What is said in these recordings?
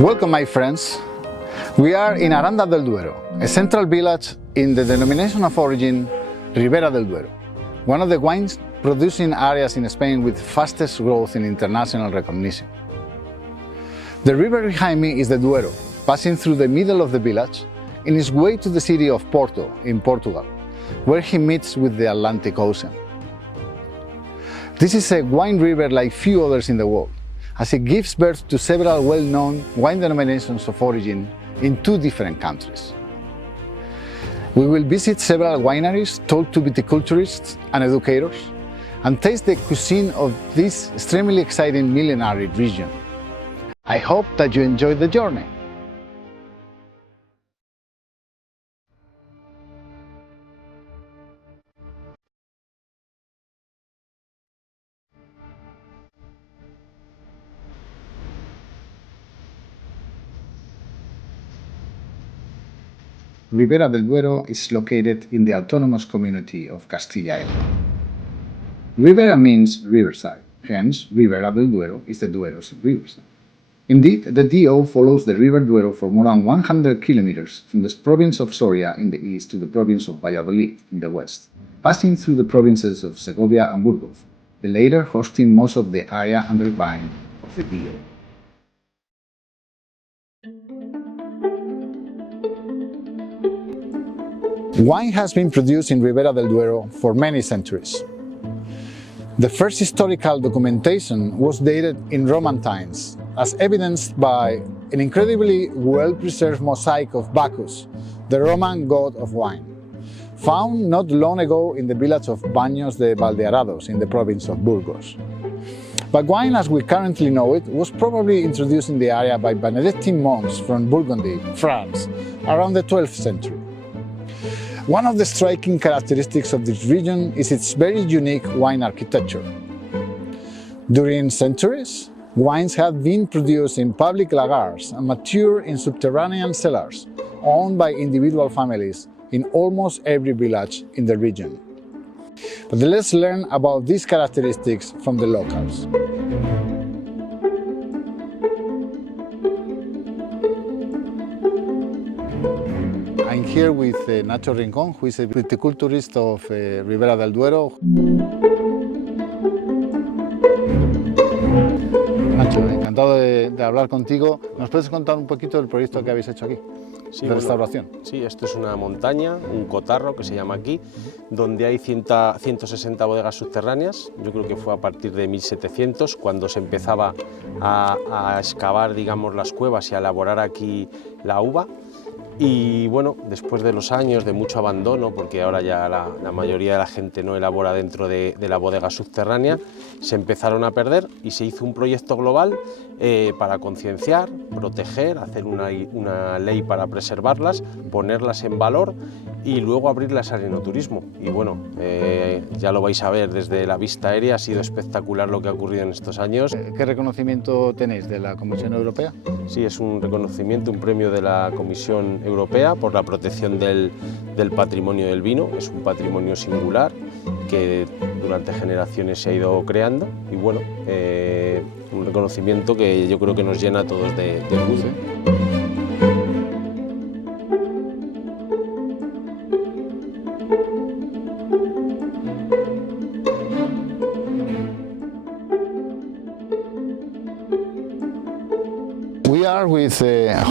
Welcome, my friends. We are in Aranda del Duero, a central village in the denomination of origin Ribera del Duero, one of the wine producing areas in Spain with fastest growth in international recognition. The river behind me is the Duero, passing through the middle of the village in its way to the city of Porto in Portugal, where he meets with the Atlantic Ocean. This is a wine river like few others in the world, as it gives birth to several well-known wine denominations of origin in 2 different countries. We will visit several wineries told to viticulturists and educators and taste the cuisine of this extremely exciting millenary region. I hope that you enjoy the journey. Ribera del Duero is located in the autonomous community of Castilla y León. Ribera means riverside, hence Ribera del Duero is the Duero's riverside. Indeed, the DO follows the River Duero for more than 100 kilometers from the province of Soria in the east to the province of Valladolid in the west, passing through the provinces of Segovia and Burgos, the latter hosting most of the area under vine of the DO. Wine has been produced in Ribera del Duero for many centuries. The first historical documentation was dated in Roman times, as evidenced by an incredibly well-preserved mosaic of Bacchus, the Roman god of wine, found not long ago in the village of Baños de Valdearados in the province of Burgos. But wine as we currently know it was probably introduced in the area by Benedictine monks from Burgundy, France, around the 12th century. One of the striking characteristics of this region is its very unique wine architecture. During centuries, wines have been produced in public lagars and mature in subterranean cellars, owned by individual families in almost every village in the region. But let's learn about these characteristics from the locals. I'm here with Nacho Rincón, who is a viticulturist of Ribera del Duero. Nacho, encantado de hablar contigo. ¿Nos puedes contar un poquito del proyecto que habéis hecho aquí? Sí, de restauración. Sí, esto es una montaña, un cotarro que se llama aquí, donde hay 160 bodegas subterráneas. Yo creo que fue a partir de 1700 cuando se empezaba a excavar, digamos, las cuevas y a elaborar aquí la uva. Y bueno, después de los años de mucho abandono, porque ahora ya la mayoría de la gente no elabora dentro de la bodega subterránea, se empezaron a perder y se hizo un proyecto global para concienciar, proteger, hacer una ley para preservarlas, ponerlas en valor y luego abrirlas al enoturismo. Y bueno, ya lo vais a ver desde la vista aérea, ha sido espectacular lo que ha ocurrido en estos años. ¿Qué reconocimiento tenéis de la Comisión Europea? Sí, es un reconocimiento, un premio de la Comisión Europea por la protección del patrimonio del vino. Es un patrimonio singular que durante generaciones se ha ido creando y bueno, un reconocimiento que yo creo que nos llena a todos de orgullo. are with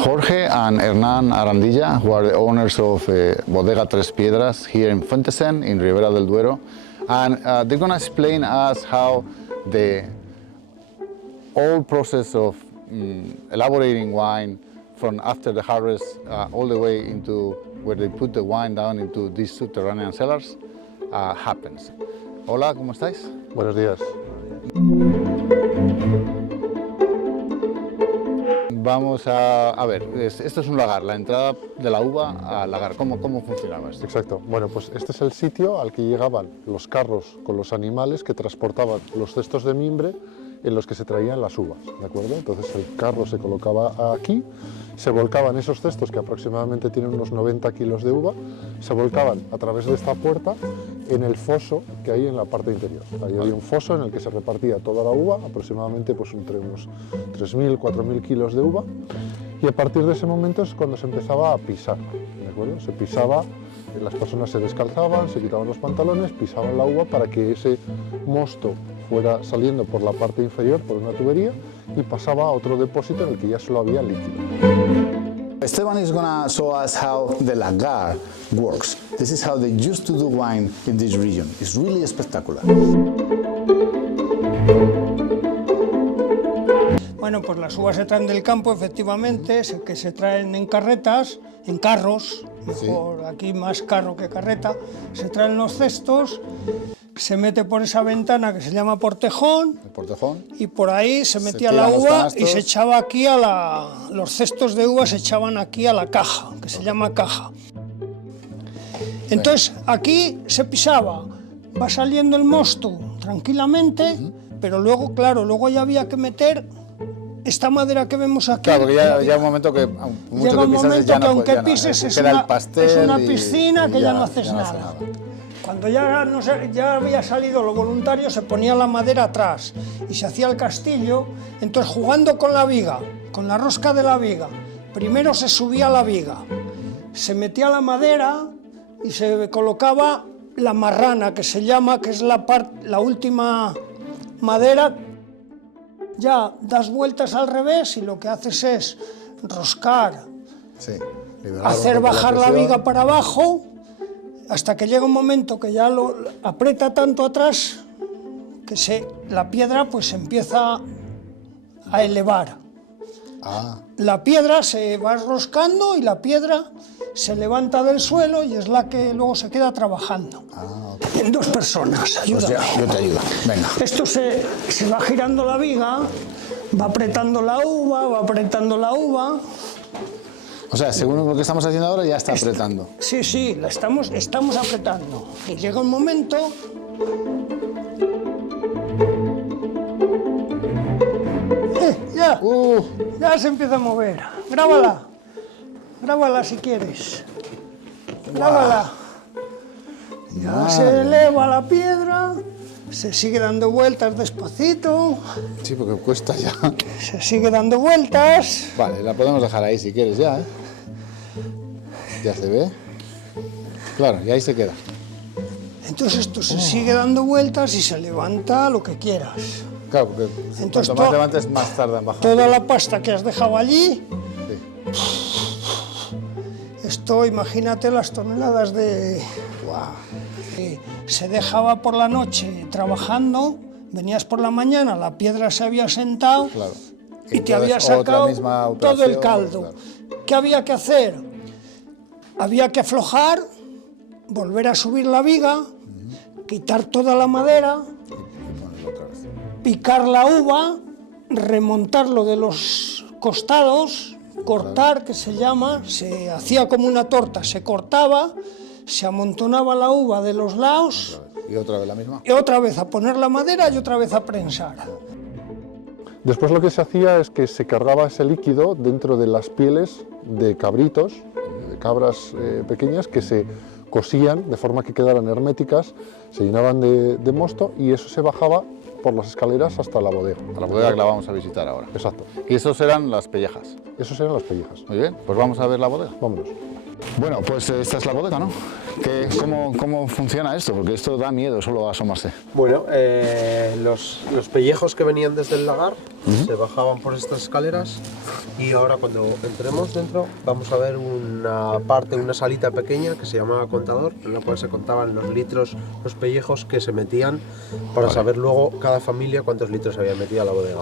Jorge and Hernán Arandilla, who are the owners of Bodega Tres Piedras here in Fuentesen, in Ribera del Duero. And they're going to explain us how the whole process of elaborating wine from after the harvest all the way into where they put the wine down into these subterranean cellars happens. Hola, ¿cómo estáis? Buenos días. Vamos a ver, esto es un lagar, la entrada de la uva al lagar. ¿Cómo funcionaba esto? Exacto. Bueno, pues este es el sitio al que llegaban los carros con los animales que transportaban los cestos de mimbre en los que se traían las uvas, ¿de acuerdo? Entonces el carro se colocaba aquí, se volcaban esos cestos que aproximadamente tienen unos 90 kilos de uva, se volcaban a través de esta puerta en el foso que hay en la parte interior. Ahí había un foso en el que se repartía toda la uva, aproximadamente pues entre unos 3.000, 4.000 kilos de uva, y a partir de ese momento es cuando se empezaba a pisar, ¿de acuerdo? Se pisaba, las personas se descalzaban, se quitaban los pantalones, pisaban la uva para que ese mosto fuera saliendo por la parte inferior, por una tubería, y pasaba a otro depósito en el que ya solo había líquido. Esteban is going to show us how the lagar works. This is how they used to do wine in this region. It's really spectacular. Bueno, pues las uvas se traen del campo, efectivamente, que se traen en carretas, en carros, mejor aquí más carro que carreta, se traen los cestos, se mete por esa ventana que se llama portejón, y por ahí se metía la uva y se echaba aquí los cestos de uva se echaban aquí a la caja, que se llama caja. Entonces aquí se pisaba, va saliendo el mosto tranquilamente, pero luego, claro, luego ya había que meter esta madera que vemos aquí. Claro, porque ya llega un momento que aunque pises es una piscina que ya no haces nada. Cuando ya había salido lo voluntario, se ponía la madera atrás y se hacía el castillo. Entonces, jugando con la viga, con la rosca de la viga, primero se subía la viga, se metía la madera y se colocaba la marrana, que se llama, que es la última madera. Ya das vueltas al revés y lo que haces es roscar, hacer bajar la viga para abajo, hasta que llega un momento que ya lo aprieta tanto atrás que la piedra pues se empieza a elevar. La piedra se va roscando y la piedra se levanta del suelo y es la que luego se queda trabajando. En dos personas, ayúdame. Pues yo te ayudo, venga. Esto se va girando la viga, va apretando la uva, va apretando la uva. O sea, según lo que estamos haciendo ahora, ya está apretando. Sí, la estamos apretando. Y llega un momento... Ya se empieza a mover. Grábala si quieres. Grábala. Ya se eleva la piedra, se sigue dando vueltas despacito. Sí, porque cuesta ya. Se sigue dando vueltas. Vale, la podemos dejar ahí si quieres ya, ¿eh? Ya se ve. Claro, y ahí se queda. Entonces esto se sigue dando vueltas y se levanta lo que quieras. Claro, porque entonces, cuanto más levantes, más tarda en bajar. Toda la pasta que has dejado allí, esto, imagínate las toneladas de... Se dejaba por la noche trabajando, venías por la mañana, la piedra se había sentado y te había sacado todo el caldo. ¿Qué había que hacer? Había que aflojar, volver a subir la viga, quitar toda la madera, picar la uva, remontarlo de los costados, cortar, que se llama, se hacía como una torta, se cortaba, se amontonaba la uva de los lados. ¿Y otra vez la misma? Y otra vez a poner la madera y otra vez a prensar. Después lo que se hacía es que se cargaba ese líquido dentro de las pieles de cabritos, de cabras pequeñas, que se cosían de forma que quedaran herméticas, se llenaban de mosto y eso se bajaba por las escaleras hasta la bodega. A la bodega que la vamos a visitar ahora. Exacto. Y esos eran las pellejas. Esos eran las pellejas. Muy bien, pues vamos a ver la bodega. Vámonos. Bueno, pues esta es la bodega, ¿no? ¿Cómo funciona esto? Porque esto da miedo solo asomarse. Bueno, los pellejos que venían desde el lagar se bajaban por estas escaleras y ahora cuando entremos dentro vamos a ver una salita pequeña que se llamaba contador, en la cual se contaban los litros, los pellejos que se metían para saber luego cada familia cuántos litros había metido a la bodega.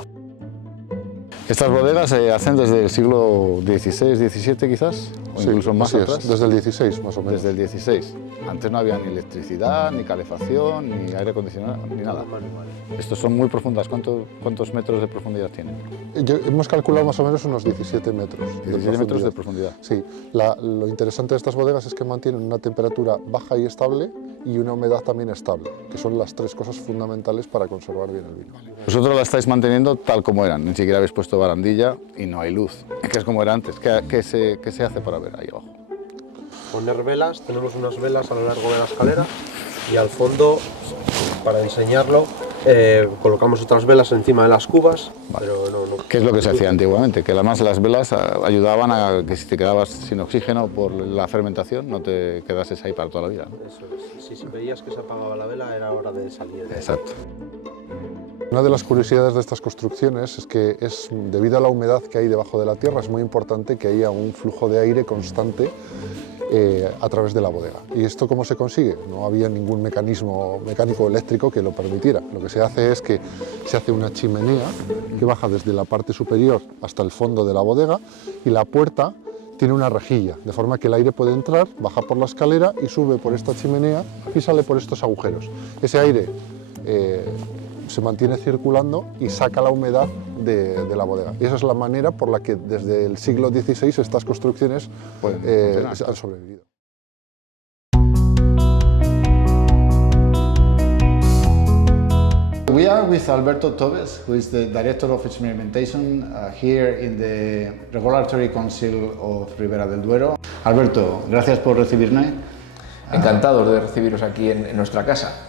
Estas bodegas se hacen desde el siglo XVI, XVII quizás, o incluso más atrás. Desde el XVI más o menos. Desde el XVI. Antes no había ni electricidad, ni calefacción, ni aire acondicionado, ni nada. Estos son muy profundas. ¿Cuántos metros de profundidad tienen? Hemos calculado más o menos unos 17 metros. 17 metros de profundidad. Sí. Lo interesante de estas bodegas es que mantienen una temperatura baja y estable y una humedad también estable, que son las tres cosas fundamentales para conservar bien el vino. Vosotros la estáis manteniendo tal como eran, ni siquiera habéis puesto barandilla y no hay luz, que es como era antes. ¿Qué se hace para ver ahí abajo? Poner velas, tenemos unas velas a lo largo de la escalera y al fondo, para enseñarlo, colocamos otras velas encima de las cubas. Vale. Pero no. ¿Qué es lo que se hacía antiguamente? Que además las velas ayudaban a que si te quedabas sin oxígeno por la fermentación no te quedases ahí para toda la vida, ¿no? Eso es. Si veías que se apagaba la vela era hora de salir. Exacto. Una de las curiosidades de estas construcciones es que debido a la humedad que hay debajo de la tierra, es muy importante que haya un flujo de aire constante a través de la bodega. ¿Y esto cómo se consigue? No había ningún mecanismo mecánico eléctrico que lo permitiera. Lo que se hace es que se hace una chimenea que baja desde la parte superior hasta el fondo de la bodega y la puerta tiene una rejilla, de forma que el aire puede entrar, baja por la escalera y sube por esta chimenea y sale por estos agujeros. Ese aire se mantiene circulando y saca la humedad de la bodega. Y esa es la manera por la que desde el siglo XVI estas construcciones han sobrevivido. We are with Alberto Tobes, who is the Director of Experimentation here in the Regulatory Council of Ribera del Duero. Alberto, gracias por recibirme. Encantados de recibiros aquí en nuestra casa.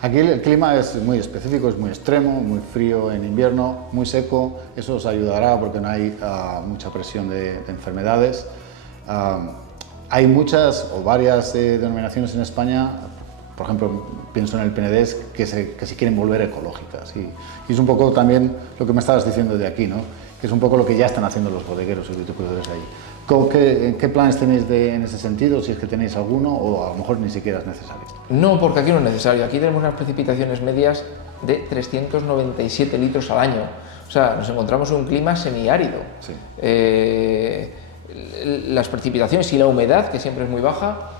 Aquí el clima es muy específico, es muy extremo, muy frío en invierno, muy seco. Eso os ayudará porque no hay mucha presión de enfermedades. Hay muchas o varias denominaciones en España, por ejemplo, pienso en el Penedés, que se quieren volver ecológicas. Y es un poco también lo que me estabas diciendo de aquí, ¿no? Que es un poco lo que ya están haciendo los bodegueros y viticultores ahí. ¿Qué planes tenéis en ese sentido, si es que tenéis alguno, o a lo mejor ni siquiera es necesario? No, porque aquí no es necesario. Aquí tenemos unas precipitaciones medias de 397 litros al año. O sea, nos encontramos en un clima semiárido. Sí. Las precipitaciones y la humedad, que siempre es muy baja,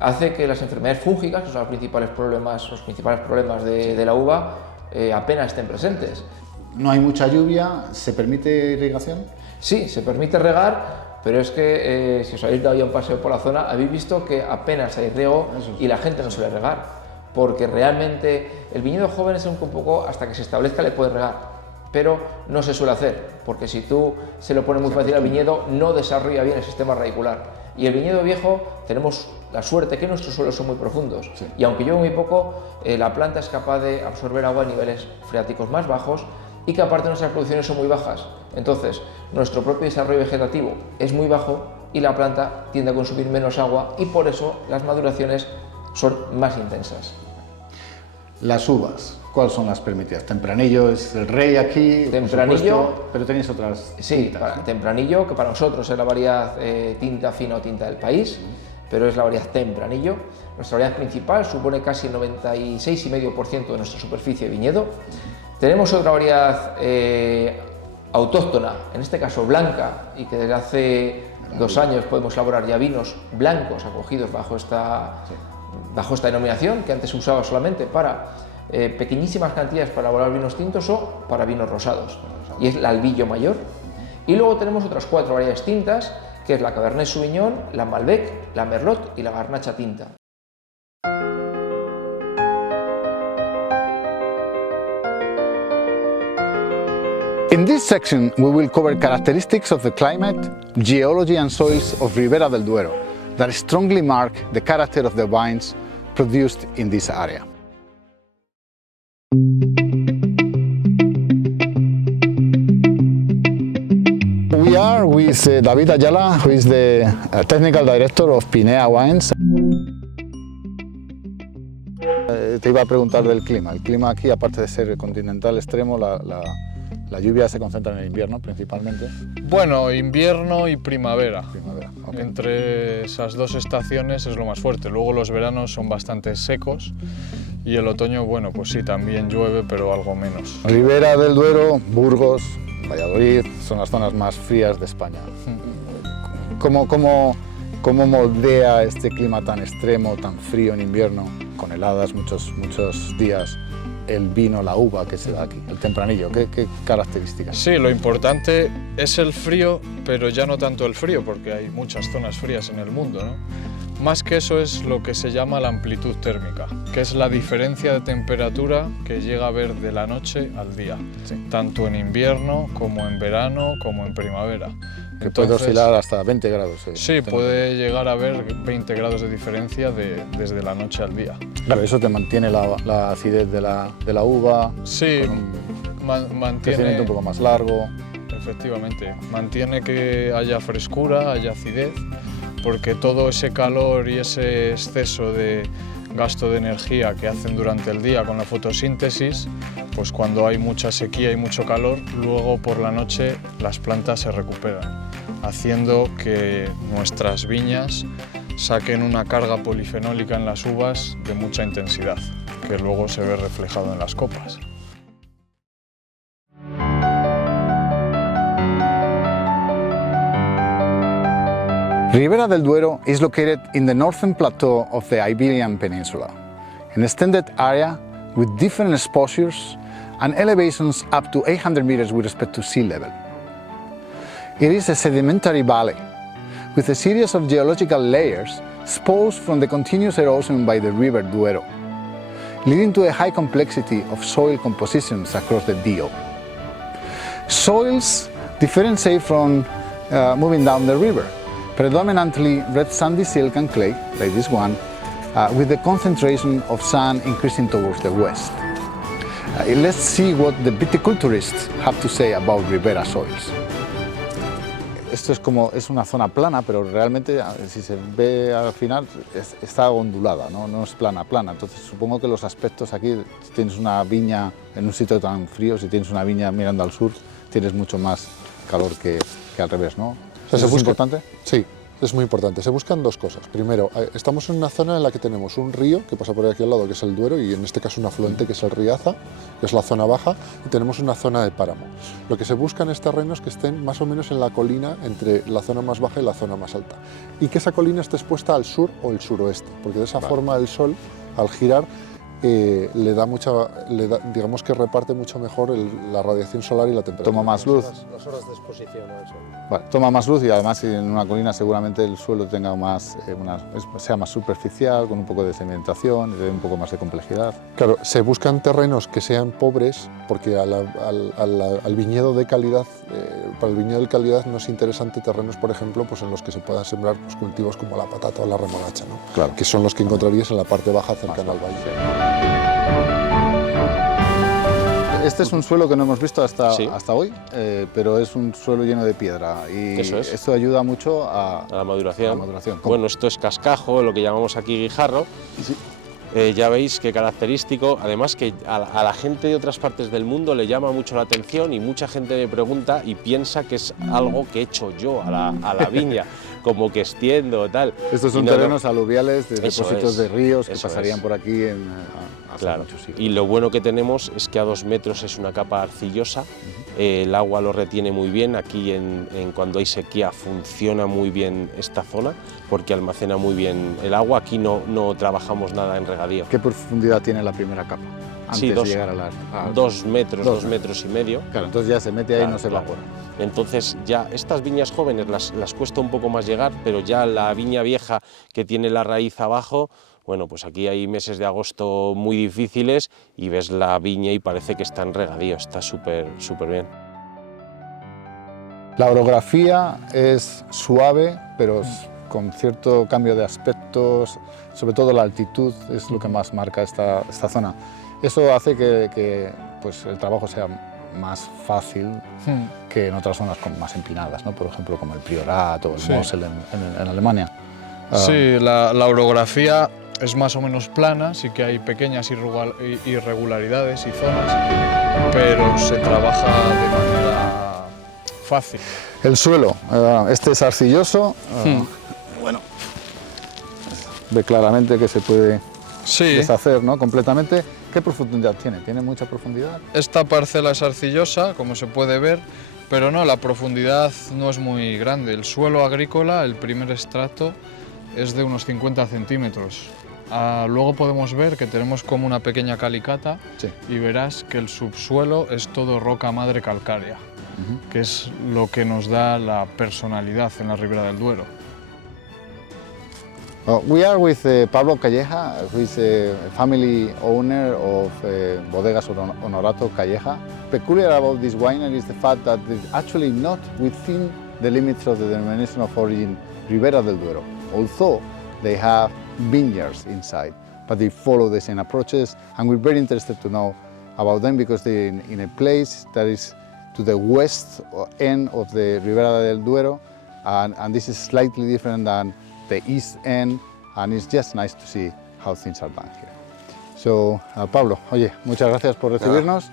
hace que las enfermedades fúngicas, que son los principales problemas de la uva, apenas estén presentes. ¿No hay mucha lluvia? ¿Se permite irrigación? Sí, se permite regar, pero es que si os habéis dado ya un paseo por la zona, habéis visto que apenas hay riego y la gente no suele regar, porque realmente el viñedo joven es un poco, hasta que se establezca le puedes regar, pero no se suele hacer, porque si tú se lo pones muy fácil al viñedo, no desarrolla bien el sistema radicular. Y el viñedo viejo, tenemos la suerte que nuestros suelos son muy profundos, sí. Y aunque llueve muy poco, la planta es capaz de absorber agua a niveles freáticos más bajos, y que aparte nuestras producciones son muy bajas. Entonces, nuestro propio desarrollo vegetativo es muy bajo y la planta tiende a consumir menos agua y por eso las maduraciones son más intensas. Las uvas, ¿cuáles son las permitidas? Tempranillo es el rey aquí, Tempranillo, supuesto, pero tenéis otras tintas. Sí, Tempranillo, que para nosotros es la variedad tinta fina o tinta del país, pero es la variedad Tempranillo. Nuestra variedad principal supone casi el 96,5% de nuestra superficie de viñedo. Tenemos otra variedad autóctona, en este caso blanca, y que desde hace 2 años podemos elaborar ya vinos blancos acogidos bajo esta denominación, que antes se usaba solamente para pequeñísimas cantidades para elaborar vinos tintos o para vinos rosados, y es el Albillo Mayor. Y luego tenemos otras 4 variedades tintas, que es la Cabernet Sauvignon, la Malbec, la Merlot y la Garnacha Tinta. In this section, we will cover characteristics of the climate, geology and soils of Ribera del Duero that strongly mark the character of the wines produced in this area. with David Ayala, who is the technical director of Pinea Wines. Te iba a preguntar del clima. El clima aquí, aparte de ser continental extremo, la lluvia se concentra en el invierno principalmente. Bueno, invierno y primavera. Okay. Entre esas dos estaciones es lo más fuerte. Luego los veranos son bastante secos y el otoño, bueno, pues sí, también llueve, pero algo menos. Ribera del Duero, Burgos, Valladolid, son las zonas más frías de España. ¿Cómo moldea este clima tan extremo, tan frío en invierno, con heladas muchos días, el vino, la uva que se da aquí, el tempranillo? ¿Qué características? Sí, lo importante es el frío, pero ya no tanto el frío, porque hay muchas zonas frías en el mundo, ¿no? Más que eso es lo que se llama la amplitud térmica, que es la diferencia de temperatura que llega a haber de la noche al día, tanto en invierno como en verano como en primavera. Que puede oscilar hasta 20 grados. Sí, puede llegar a haber 20 grados de diferencia desde la noche al día. Claro, eso te mantiene la acidez de la uva. Sí, mantiene crecimiento un poco más largo. Efectivamente, mantiene que haya frescura, haya acidez, porque todo ese calor y ese exceso de gasto de energía que hacen durante el día con la fotosíntesis, pues cuando hay mucha sequía y mucho calor, luego por la noche las plantas se recuperan, haciendo que nuestras viñas saquen una carga polifenólica en las uvas de mucha intensidad, que luego se ve reflejado en las copas. Ribera del Duero is located in the northern plateau of the Iberian Peninsula, an extended area with different exposures and elevations up to 800 meters with respect to sea level. It is a sedimentary valley with a series of geological layers exposed from the continuous erosion by the River Duero, leading to a high complexity of soil compositions across the DO. Soils differentiate from moving down the river, predominantly red sandy silk and clay, like this one, with the concentration of sand increasing towards the west. Let's see what the viticulturists have to say about Ribera soils. Esto es una zona plana, pero realmente, si se ve al final, está ondulada, no es plana. Entonces supongo que los aspectos aquí, si tienes una viña en un sitio tan frío, si tienes una viña mirando al sur, tienes mucho más calor que al revés, ¿no? ¿Eso es importante? Sí, es muy importante. Se buscan dos cosas. Primero, estamos en una zona en la que tenemos un río que pasa por aquí al lado, que es el Duero, y en este caso un afluente que es el Riaza, que es la zona baja, y tenemos una zona de páramo. Lo que se buscan es terrenos que estén más o menos en la colina entre la zona más baja y la zona más alta, y que esa colina esté expuesta al sur o el suroeste, porque de esa forma el sol, al girar, digamos que reparte mucho mejor la radiación solar y la temperatura. Toma más luz. Las horas de exposición al sol. Vale, toma más luz y además en una colina seguramente el suelo tenga más, sea más superficial, con un poco de sedimentación y un poco más de complejidad. Claro, se buscan terrenos que sean pobres porque al viñedo de calidad, para el viñedo de calidad no es interesante terrenos, por ejemplo, pues en los que se puedan sembrar pues, cultivos como la patata o la remolacha, ¿no? Claro. Que son los que encontrarías en la parte baja cercana al valle. Este es un suelo que no hemos visto hasta hoy, pero es un suelo lleno de piedra y esto ayuda mucho a la maduración. ¿Cómo? Bueno, esto es cascajo, lo que llamamos aquí guijarro. Sí. Ya veis qué característico, además que a la gente de otras partes del mundo le llama mucho la atención y mucha gente me pregunta y piensa que es algo que he hecho yo a la viña, como que extiendo tal. Estos son terrenos aluviales de depósitos de ríos que pasarían por aquí hace claro. muchos siglos. Y lo bueno que tenemos es que a 2 metros es una capa arcillosa, el agua lo retiene muy bien, aquí cuando hay sequía funciona muy bien esta zona porque almacena muy bien el agua, aquí no trabajamos nada en regadío. ¿Qué profundidad tiene la primera capa? Antes de llegar a 2 metros, 2 metros y medio. Claro, entonces ya se mete ahí y no se evapora. Entonces ya estas viñas jóvenes las cuesta un poco más llegar, pero ya la viña vieja que tiene la raíz abajo, bueno, pues aquí hay meses de agosto muy difíciles y ves la viña y parece que está en regadío, está súper bien. La orografía es suave, pero con cierto cambio de aspectos, sobre todo la altitud es lo que más marca esta zona. Eso hace que pues, el trabajo sea más fácil que en otras zonas más empinadas, ¿no? Por ejemplo, como el Priorat o el Mosel en Alemania. Sí, la orografía es más o menos plana, sí que hay pequeñas irregularidades y zonas, pero se trabaja de manera fácil. El suelo, este es arcilloso, bueno, ve claramente que se puede deshacer, ¿no? Completamente. ¿Qué profundidad tiene? ¿Tiene mucha profundidad? Esta parcela es arcillosa, como se puede ver, pero no, la profundidad no es muy grande. El suelo agrícola, el primer estrato, es de unos 50 centímetros. Luego podemos ver que tenemos como una pequeña calicata y verás que el subsuelo es todo roca madre calcárea, que es lo que nos da la personalidad en la Ribera del Duero. We are with Pablo Calleja, who is a family owner of Bodegas Honorato Calleja. Peculiar about this winery is the fact that it's actually not within the limits of the denomination of origin Ribera del Duero, although they have vineyards inside, but they follow the same approaches, and we're very interested to know about them because they're in a place that is to the west end of the Ribera del Duero, and this is slightly different than the east end, and it's just nice to see how things are done here. So, Pablo, oye, muchas gracias por recibirnos.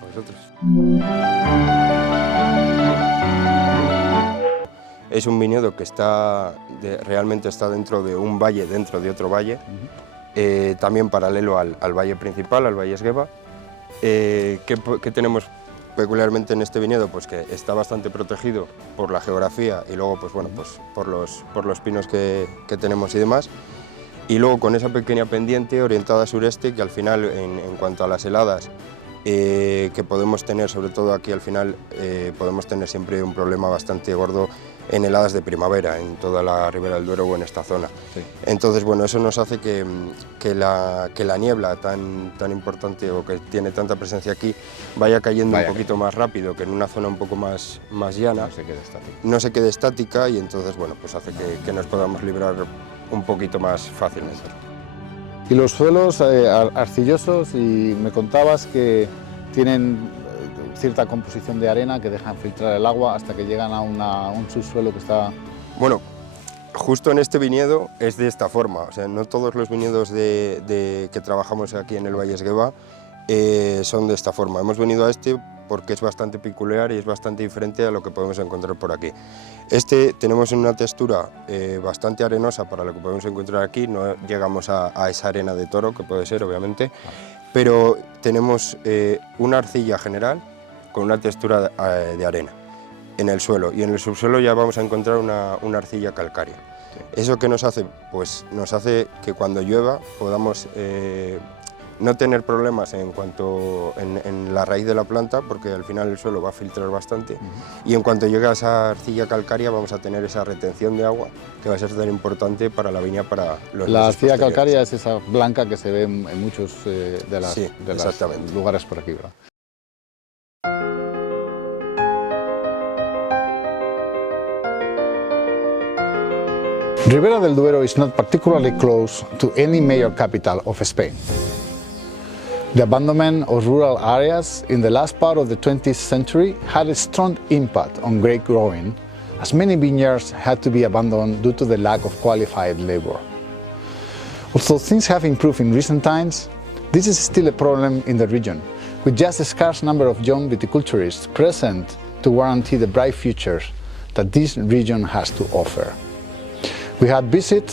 Es un viñedo que realmente está dentro de un valle, dentro de otro valle, también paralelo al valle principal, al valle Esgueva. ¿Qué tenemos peculiarmente en este viñedo? Pues que está bastante protegido por la geografía y luego pues, bueno, pues por los pinos que tenemos y demás. Y luego con esa pequeña pendiente orientada a sureste, que al final, en cuanto a las heladas que podemos tener, sobre todo aquí al final, podemos tener siempre un problema bastante gordo en heladas de primavera, en toda la Ribera del Duero o en esta zona. Sí. Entonces, bueno, eso nos hace que la niebla tan importante o que tiene tanta presencia aquí vaya cayendo un poquito más rápido que en una zona un poco más llana. No se quede estática y entonces, bueno, pues hace que nos podamos librar un poquito más fácilmente. Y los suelos arcillosos, y me contabas que tienen cierta composición de arena que dejan filtrar el agua hasta que llegan a un subsuelo que está... Bueno, justo en este viñedo es de esta forma, o sea, no todos los viñedos que trabajamos aquí en el Valle Esgueva son de esta forma. Hemos venido a este porque es bastante peculiar y es bastante diferente a lo que podemos encontrar por aquí. Tenemos una textura bastante arenosa para lo que podemos encontrar aquí, no llegamos a esa arena de toro, que puede ser obviamente, pero tenemos una arcilla general con una textura de arena en el suelo, y en el subsuelo ya vamos a encontrar una arcilla calcárea. Sí. ¿Eso qué nos hace? Pues nos hace que cuando llueva podamos no tener problemas en la raíz de la planta, porque al final el suelo va a filtrar bastante, y en cuanto llegue a esa arcilla calcárea vamos a tener esa retención de agua que va a ser tan importante para la viña, para los La arcilla calcárea es esa blanca que se ve en muchos de los lugares por aquí, ¿verdad? Ribera del Duero is not particularly close to any major capital of Spain. The abandonment of rural areas in the last part of the 20th century had a strong impact on grape growing, as many vineyards had to be abandoned due to the lack of qualified labor. Although things have improved in recent times, this is still a problem in the region, with just a scarce number of young viticulturists present to guarantee the bright future that this region has to offer. We had visited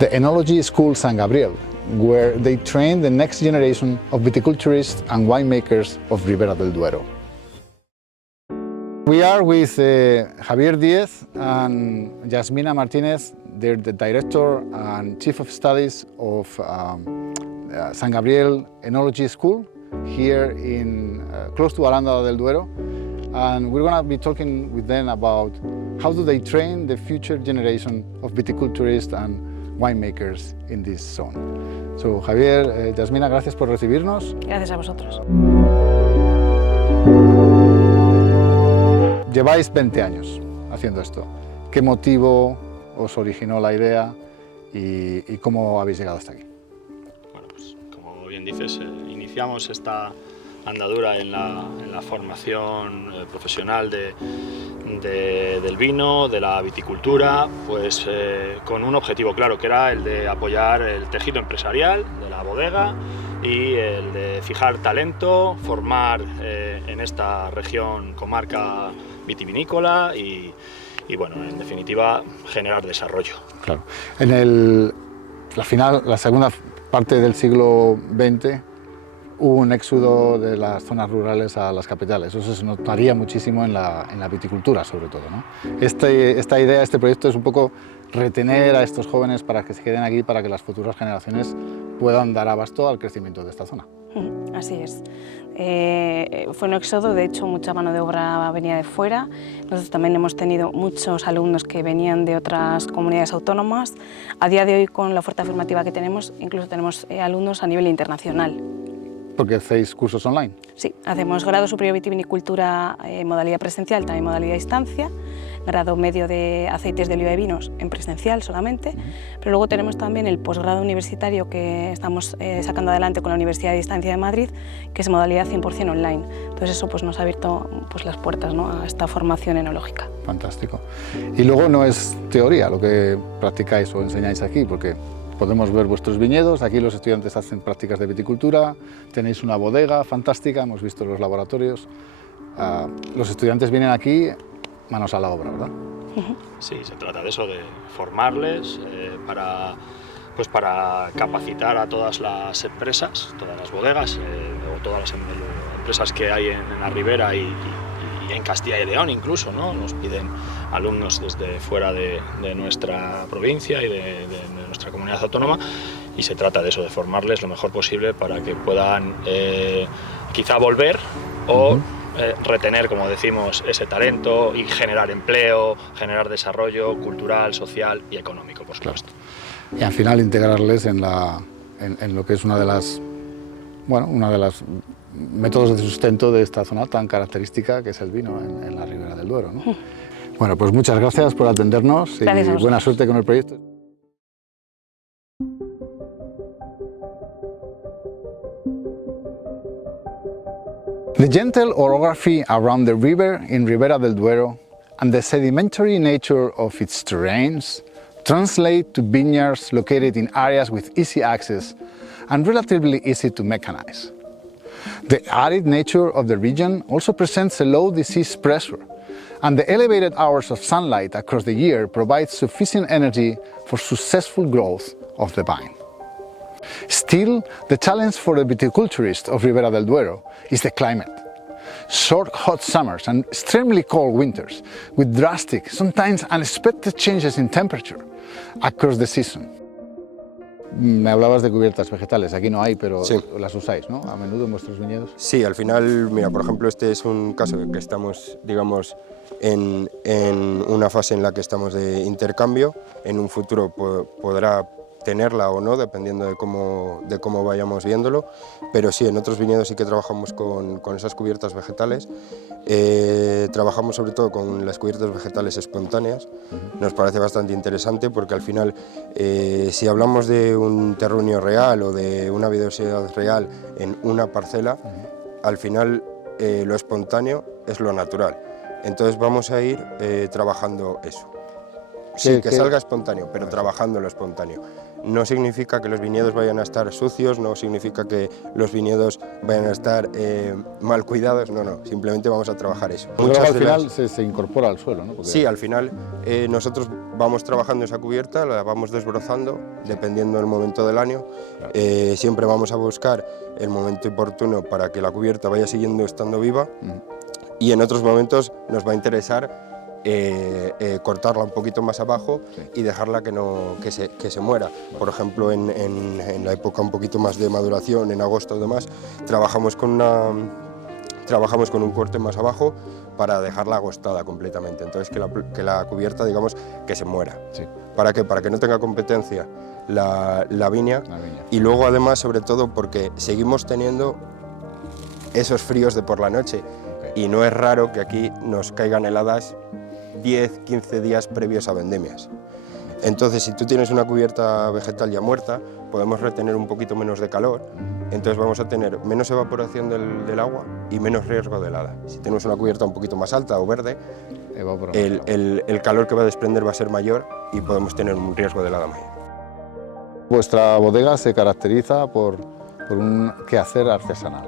the Enology School San Gabriel, where they train the next generation of viticulturists and winemakers of Ribera del Duero. We are with Javier Díez and Yasmina Martínez. They're the director and chief of studies of San Gabriel Enology School here in close to Aranda del Duero. And we're going to be talking with them about how do they train the future generation of viticulturists and winemakers in this zone. So, Javier, Yasmina, gracias por recibirnos. Gracias a vosotros. Lleváis 20 años haciendo esto. ¿Qué motivo os originó la idea y cómo habéis llegado hasta aquí? Bueno, pues como bien dices, iniciamos esta andadura en la formación profesional del vino, de la viticultura, pues con un objetivo claro, que era el de apoyar el tejido empresarial de la bodega y el de fijar talento, formar en esta región comarca vitivinícola y bueno, en definitiva, generar desarrollo. Claro. En la segunda parte del siglo XX hubo un éxodo de las zonas rurales a las capitales. Eso se notaría muchísimo en la viticultura, sobre todo, ¿no? Esta idea, este proyecto es un poco retener a estos jóvenes para que se queden aquí, para que las futuras generaciones puedan dar abasto al crecimiento de esta zona. Así es. Fue un éxodo, de hecho mucha mano de obra venía de fuera. Nosotros también hemos tenido muchos alumnos que venían de otras comunidades autónomas. A día de hoy, con la oferta afirmativa que tenemos, incluso tenemos alumnos a nivel internacional. ¿Porque hacéis cursos online? Sí, hacemos grado superior vitivinicultura en modalidad presencial, también modalidad a distancia, grado medio de aceites de oliva y vinos en presencial solamente, pero luego tenemos también el posgrado universitario que estamos sacando adelante con la Universidad de Distancia de Madrid, que es modalidad 100% online. Entonces eso pues, nos ha abierto pues, las puertas, ¿no?, a esta formación enológica. Fantástico. Y luego no es teoría lo que practicáis o enseñáis aquí, porque podemos ver vuestros viñedos, aquí los estudiantes hacen prácticas de viticultura, tenéis una bodega fantástica, hemos visto los laboratorios. Los estudiantes vienen aquí manos a la obra, ¿verdad? Sí, se trata de eso, de formarles para capacitar a todas las empresas, todas las bodegas o todas las empresas que hay en la ribera y en Castilla y León incluso, ¿no? Nos piden alumnos desde fuera de nuestra provincia y de nuestra comunidad autónoma, y se trata de eso, de formarles lo mejor posible para que puedan quizá volver o retener, como decimos, ese talento y generar empleo, generar desarrollo cultural, social y económico, por supuesto. Y al final integrarles en lo que es una de las métodos de sustento de esta zona tan característica que es el vino en la Ribera del Duero, ¿no? Bueno, pues muchas gracias por atendernos y buena suerte con el proyecto. The gentle orography around the river in Ribera del Duero and the sedimentary nature of its terrains translate to vineyards located in areas with easy access and relatively easy to mechanize. The arid nature of the region also presents a low disease pressure, and the elevated hours of sunlight across the year provide sufficient energy for successful growth of the vine. Still, the challenge for the viticulturist of Ribera del Duero is the climate. Short, hot summers and extremely cold winters, with drastic, sometimes unexpected changes in temperature across the season. Me hablabas de cubiertas vegetales, aquí no hay, pero sí, las usáis, ¿no?, a menudo en vuestros viñedos. Sí, al final, mira, por ejemplo, este es un caso que estamos, digamos, en una fase en la que estamos de intercambio. En un futuro podrá tenerla o no, dependiendo de cómo vayamos viéndolo, pero sí, en otros viñedos sí que trabajamos con esas cubiertas vegetales. Trabajamos sobre todo con las cubiertas vegetales espontáneas. Nos parece bastante interesante porque al final, si hablamos de un terruño real o de una biodiversidad real en una parcela, al final lo espontáneo es lo natural. Entonces vamos a ir trabajando eso. Sí, que salga espontáneo, pero trabajando lo espontáneo. No significa que los viñedos vayan a estar sucios, no significa que los viñedos vayan a estar mal cuidados, no, simplemente vamos a trabajar eso. Pero al final se incorpora al suelo, ¿no? Porque... Sí, al final nosotros vamos trabajando esa cubierta, la vamos desbrozando dependiendo del momento del año. Siempre vamos a buscar el momento oportuno para que la cubierta vaya siguiendo estando viva, y en otros momentos nos va a interesar cortarla un poquito más abajo y dejarla que se muera. Por ejemplo, en la época un poquito más de maduración, en agosto o demás, trabajamos con un corte más abajo para dejarla agostada completamente. Entonces que la cubierta, digamos, que se muera. Sí. ¿Para qué? Para que no tenga competencia la viña. Y luego además, sobre todo, porque seguimos teniendo esos fríos de por la noche. Y no es raro que aquí nos caigan heladas 10, 15 días previos a vendemias. Entonces, si tú tienes una cubierta vegetal ya muerta, podemos retener un poquito menos de calor, entonces vamos a tener menos evaporación del agua y menos riesgo de helada. Si tenemos una cubierta un poquito más alta o verde, el calor que va a desprender va a ser mayor y podemos tener un riesgo de helada mayor. Vuestra bodega se caracteriza por un quehacer artesanal,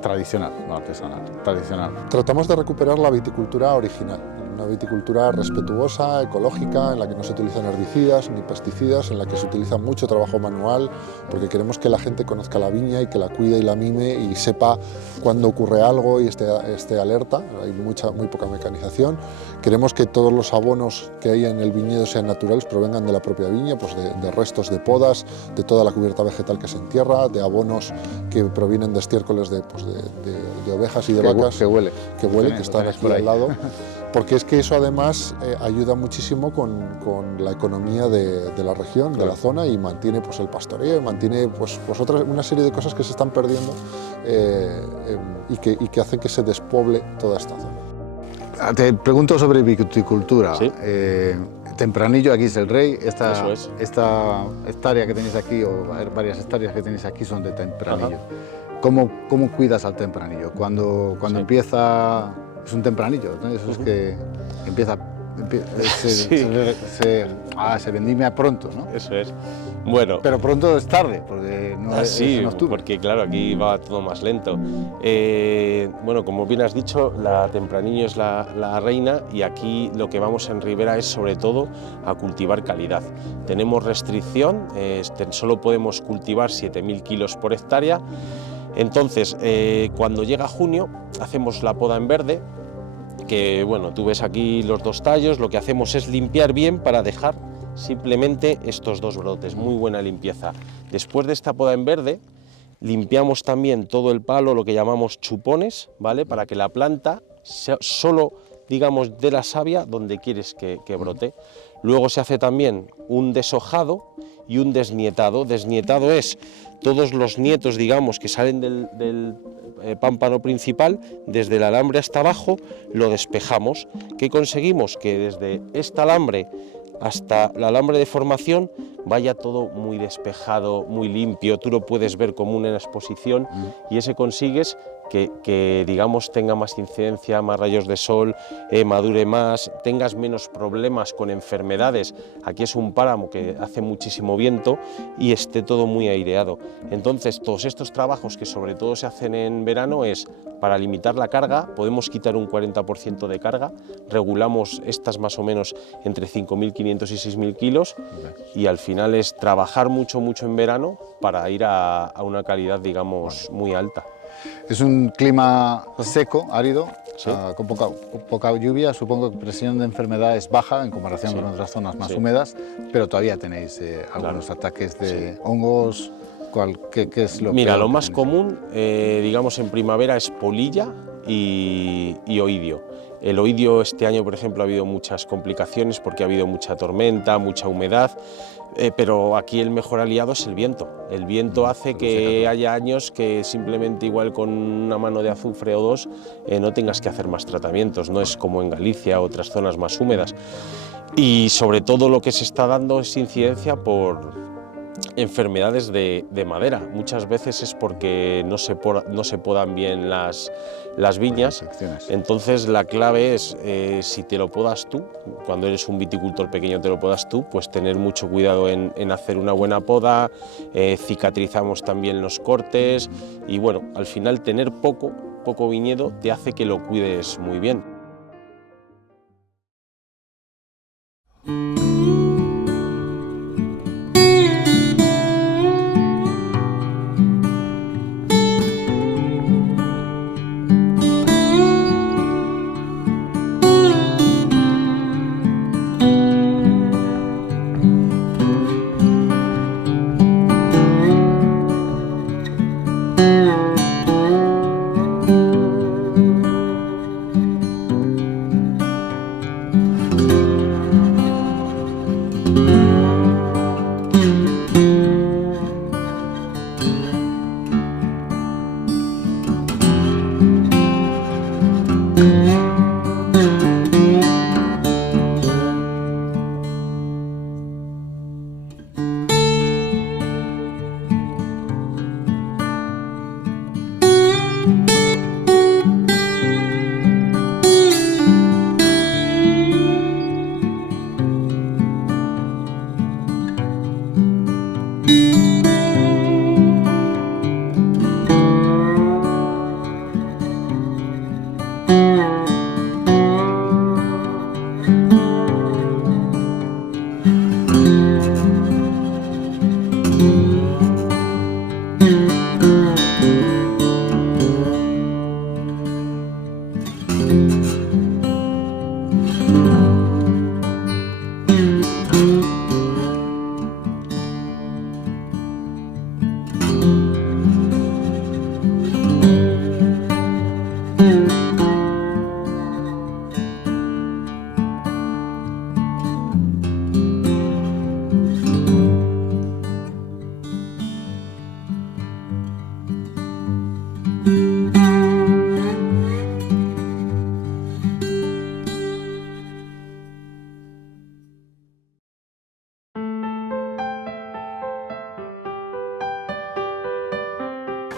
tradicional, no artesanal, tradicional. Tratamos de recuperar la viticultura original, una viticultura respetuosa, ecológica, en la que no se utilizan herbicidas ni pesticidas, en la que se utiliza mucho trabajo manual, porque queremos que la gente conozca la viña y que la cuide y la mime y sepa cuándo ocurre algo y esté alerta. Hay muy poca mecanización. Queremos que todos los abonos que hay en el viñedo sean naturales, provengan de la propia viña, pues de restos de podas, de toda la cubierta vegetal que se entierra, de abonos que provienen de estiércoles de ovejas y de vacas. Que huele, que están aquí al lado. Porque es que eso además ayuda muchísimo con la economía de la región, de la zona, y mantiene pues, el pastoreo, y mantiene pues, una serie de cosas que se están perdiendo y que hacen que se despoble toda esta zona. Te pregunto sobre viticultura. Sí. Tempranillo, aquí es el rey. Esta hectárea que tenéis aquí, o varias hectáreas que tenéis aquí, son de tempranillo. ¿Cómo cuidas al tempranillo? Cuando empieza... Es un tempranillo, ¿no? Eso es que empieza se vendimia pronto, ¿no? Eso es. Bueno. Pero pronto es tarde, porque no es en octubre. Porque claro, aquí va todo más lento. Bueno, como bien has dicho, la tempranillo es la reina, y aquí lo que vamos en Ribera es sobre todo a cultivar calidad. Tenemos restricción, solo podemos cultivar 7.000 kilos por hectárea. Entonces, cuando llega junio, hacemos la poda en verde, que bueno, tú ves aquí los dos tallos, lo que hacemos es limpiar bien para dejar simplemente estos dos brotes, muy buena limpieza. Después de esta poda en verde, limpiamos también todo el palo, lo que llamamos chupones, ¿vale? Para que la planta sea solo, digamos, de la savia donde quieres que brote. Luego se hace también un deshojado y un desnietado. Desnietado es todos los nietos, digamos, que salen del pámpano principal, desde el alambre hasta abajo, lo despejamos. ¿Qué conseguimos? Que desde este alambre hasta el alambre de formación vaya todo muy despejado, muy limpio, tú lo puedes ver como una exposición, y ese consigues que digamos tenga más incidencia, más rayos de sol, madure más, tengas menos problemas con enfermedades. Aquí es un páramo que hace muchísimo viento y esté todo muy aireado. Entonces todos estos trabajos, que sobre todo se hacen en verano, es para limitar la carga. Podemos quitar un 40% de carga, regulamos estas más o menos entre 5.500 y 6.000 kilos, y al final es trabajar mucho en verano para ir a una calidad, digamos, muy alta. Es un clima seco, árido, sí, con poca lluvia. Supongo que presión de enfermedad es baja en comparación con otras zonas más húmedas, pero todavía tenéis algunos ataques de hongos. ¿Qué es lo Mira, lo más común, digamos, en primavera es polilla y oidio. El oidio este año, por ejemplo, ha habido muchas complicaciones porque ha habido mucha tormenta, mucha humedad, pero aquí el mejor aliado es el viento. El viento hace que haya años que simplemente igual con una mano de azufre o dos no tengas que hacer más tratamientos, no es como en Galicia o otras zonas más húmedas. Y sobre todo lo que se está dando es incidencia por enfermedades de madera. Muchas veces es porque no se podan bien las viñas. Entonces la clave es, si te lo podas tú, cuando eres un viticultor pequeño te lo podas tú, pues tener mucho cuidado en hacer una buena poda. Cicatrizamos también los cortes y bueno, al final tener poco viñedo te hace que lo cuides muy bien.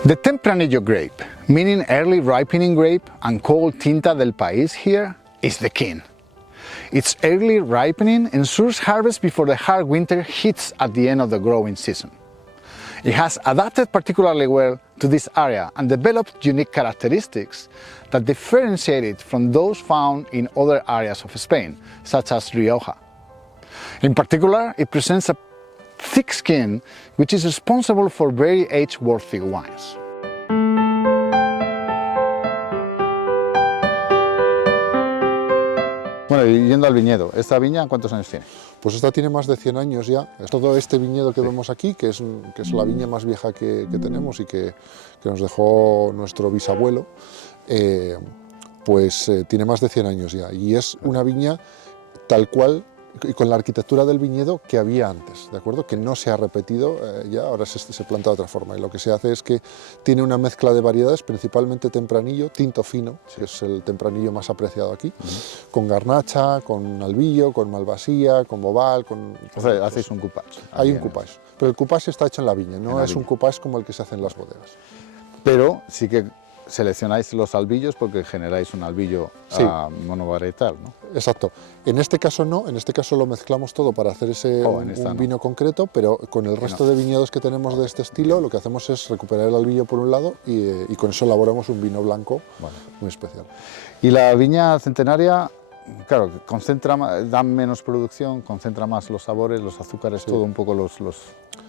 The Tempranillo grape, meaning early ripening grape and called Tinta del País here, is the king. Its early ripening ensures harvest before the hard winter hits at the end of the growing season. It has adapted particularly well to this area and developed unique characteristics that differentiate it from those found in other areas of Spain, such as Rioja. In particular, it presents a thick skin, which is responsible for very age-worthy wines. Bueno, y yendo al viñedo, ¿esta viña cuántos años tiene? Pues esta tiene más de 100 años ya. Todo este viñedo que vemos aquí, que es la viña más vieja que tenemos y que nos dejó nuestro bisabuelo, tiene más de 100 años ya. Y es una viña tal cual y con la arquitectura del viñedo que había antes, ¿de acuerdo? Que no se ha repetido ya, ahora se planta de otra forma. Y lo que se hace es que tiene una mezcla de variedades, principalmente tempranillo, tinto fino, que es el tempranillo más apreciado aquí, con garnacha, con albillo, con malvasía, con bobal, con... O sea, hacéis un coupage. Hay un coupage, pero el coupage está hecho en la viña, no es un coupage como el que se hace en las bodegas. Pero sí que seleccionáis los albillos porque generáis un albillo monovarietal, ¿no? Exacto. En este caso no, en este caso lo mezclamos todo para hacer un vino concreto, pero con el resto de viñedos que tenemos de este estilo lo que hacemos es recuperar el albillo por un lado y con eso elaboramos un vino blanco muy especial. Y la viña centenaria, claro, da menos producción, concentra más los sabores, los azúcares, todo un poco los...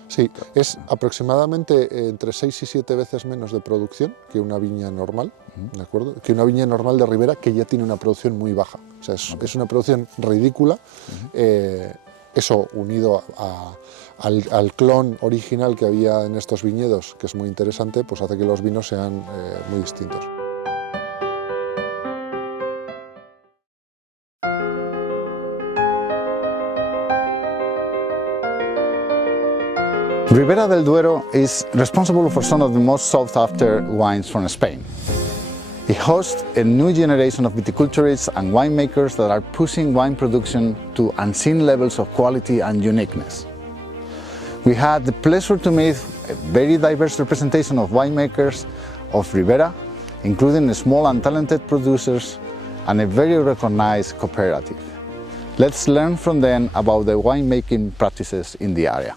Sí, es aproximadamente entre 6 y 7 veces menos de producción que una viña normal, ¿de acuerdo? Que una viña normal de ribera que ya tiene una producción muy baja. O sea, es una producción ridícula. Eso unido al clon original que había en estos viñedos, que es muy interesante, pues hace que los vinos sean muy distintos. Ribera del Duero is responsible for some of the most sought-after wines from Spain. It hosts a new generation of viticulturists and winemakers that are pushing wine production to unseen levels of quality and uniqueness. We had the pleasure to meet a very diverse representation of winemakers of Ribera, including small and talented producers and a very recognized cooperative. Let's learn from them about the winemaking practices in the area.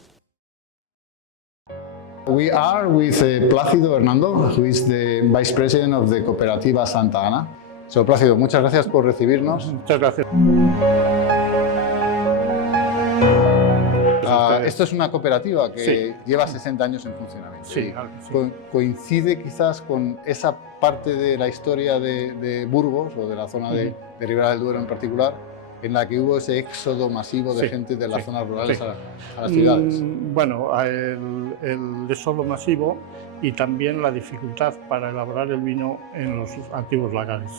We are with Plácido Hernando, who is the Vice President of the Cooperativa Santa Ana. So, Plácido, muchas gracias por recibirnos. Muchas gracias. Esto es una cooperativa que lleva 60 años en funcionamiento. Sí, claro que sí. Coincide quizás con esa parte de la historia de Burgos, o de la zona de Ribera del Duero en particular, en la que hubo ese éxodo masivo de gente de las zonas rurales a las ciudades. Bueno, el éxodo masivo y también la dificultad para elaborar el vino en los antiguos lagares.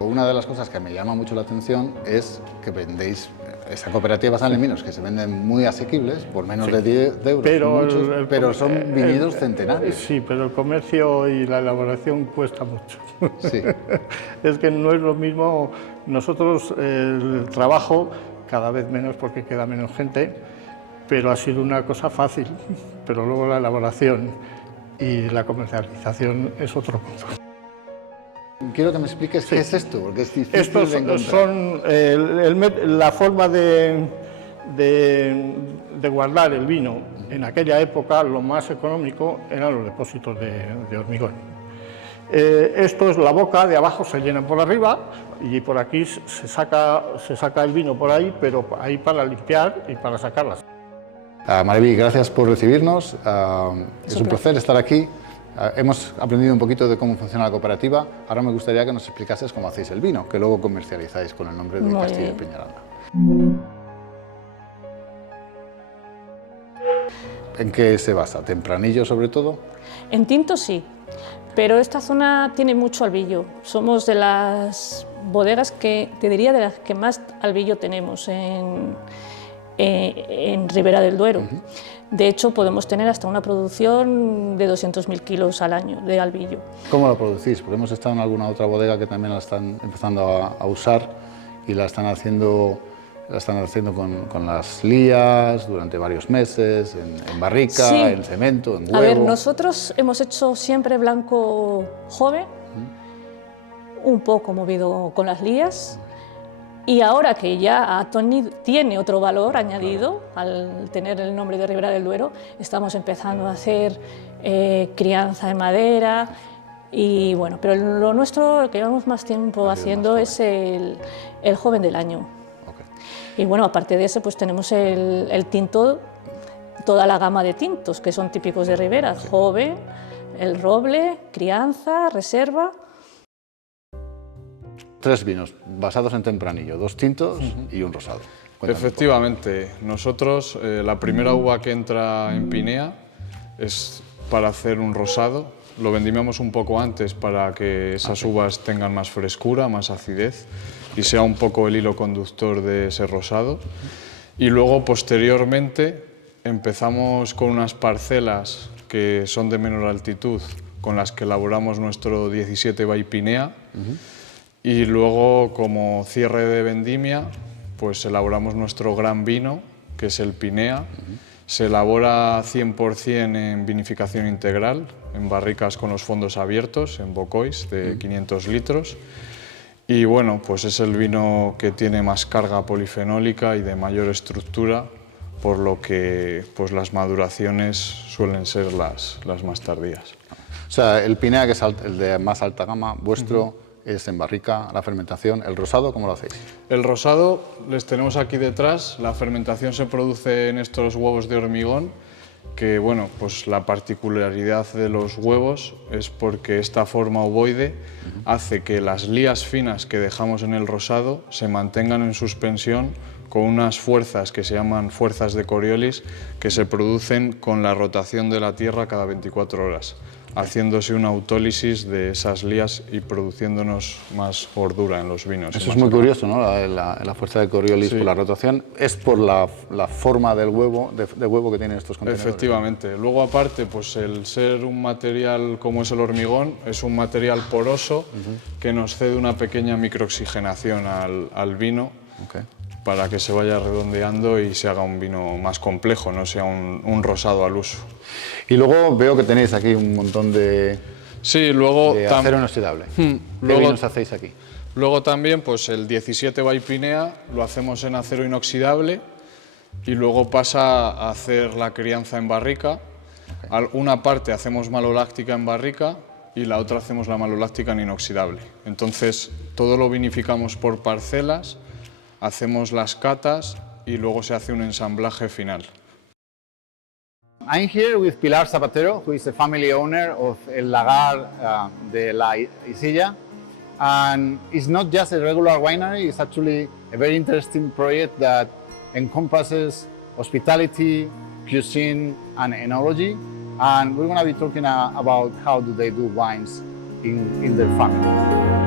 Una de las cosas que me llama mucho la atención es que vendéis, esa cooperativa San Leminos, que se venden muy asequibles, por menos de 10 euros, pero son viñedos centenarios. Sí, pero el comercio y la elaboración cuesta mucho. Sí. Es que no es lo mismo, nosotros el trabajo, cada vez menos porque queda menos gente, pero ha sido una cosa fácil, pero luego la elaboración y la comercialización es otro punto. Quiero que me expliques qué es esto, porque es difícil Estos de encontrar. son la forma de guardar el vino. En aquella época lo más económico eran los depósitos de hormigón. Esto es la boca, de abajo se llena por arriba y por aquí se saca el vino por ahí, pero ahí para limpiar y para sacarlas. Mariví, gracias por recibirnos. Es un placer estar aquí. Hemos aprendido un poquito de cómo funciona la cooperativa. Ahora me gustaría que nos explicases cómo hacéis el vino, que luego comercializáis con el nombre de Castilla y Peñaranda. ¿En qué se basa? ¿Tempranillo sobre todo? En tinto sí, pero esta zona tiene mucho albillo. Somos de las bodegas que, te diría, de las que más albillo tenemos en Ribera del Duero. De hecho, podemos tener hasta una producción de 200.000 kilos al año de albillo. ¿Cómo lo producís? Porque hemos estado en alguna otra bodega que también la están empezando a usar y la están haciendo la están haciendo con las lías durante varios meses, en barrica, sí. en cemento, en huevo. A ver, nosotros hemos hecho siempre blanco joven, un poco movido con las lías, y ahora que ya tiene otro valor añadido, al tener el nombre de Ribera del Duero, estamos empezando a hacer crianza de madera, y bueno, pero lo nuestro, lo que llevamos más tiempo haciendo es el joven del año. Y bueno, aparte de ese, pues tenemos el tinto, toda la gama de tintos que son típicos de Ribera, joven, el roble, crianza, reserva. 3 vinos basados en tempranillo, 2 tintos y un rosado. Cuéntame. Efectivamente, nosotros la primera uva que entra en Pinea es para hacer un rosado. Lo vendimiamos un poco antes para que esas uvas tengan más frescura, más acidez y sea un poco el hilo conductor de ese rosado. Y luego, posteriormente, empezamos con unas parcelas que son de menor altitud, con las que elaboramos nuestro 17 by Pinea. Y luego, como cierre de vendimia, pues elaboramos nuestro gran vino, que es el Pinea. Se elabora 100% en vinificación integral, en barricas con los fondos abiertos, en bocois de 500 litros. Y bueno, pues es el vino que tiene más carga polifenólica y de mayor estructura, por lo que pues las maduraciones suelen ser las más tardías. O sea, el Pinea, que es el de más alta gama, vuestro es en barrica, la fermentación. ¿El rosado cómo lo hacéis? El rosado les tenemos aquí detrás. La fermentación se produce en estos huevos de hormigón, que bueno, pues la particularidad de los huevos es porque esta forma ovoide hace que las lías finas que dejamos en el rosado se mantengan en suspensión con unas fuerzas que se llaman fuerzas de Coriolis, que se producen con la rotación de la Tierra cada 24 horas, haciéndose una autólisis de esas lías y produciéndonos más gordura en los vinos. Eso es muy curioso, ¿no? La fuerza de Coriolis por la rotación es por la forma del huevo, de huevo que tienen estos contenedores. Efectivamente. Luego, aparte, pues el ser un material como es el hormigón, es un material poroso que nos cede una pequeña microoxigenación al vino, para que se vaya redondeando y se haga un vino más complejo, no sea un rosado al uso. Y luego veo que tenéis aquí un montón de, de acero inoxidable. ¿Qué vinos hacéis aquí? Luego también pues el 17 by Pinea lo hacemos en acero inoxidable y luego pasa a hacer la crianza en barrica. Una parte hacemos maloláctica en barrica y la otra hacemos la maloláctica en inoxidable. Entonces todo lo vinificamos por parcelas, hacemos las catas y luego se hace un ensamblaje final. I'm here with Pilar Zapatero, who is the family owner of El Lagar de La Isilla. And it's not just a regular winery, it's actually a very interesting project that encompasses hospitality, cuisine and enology. And we're going to be talking about how do they do wines in their family.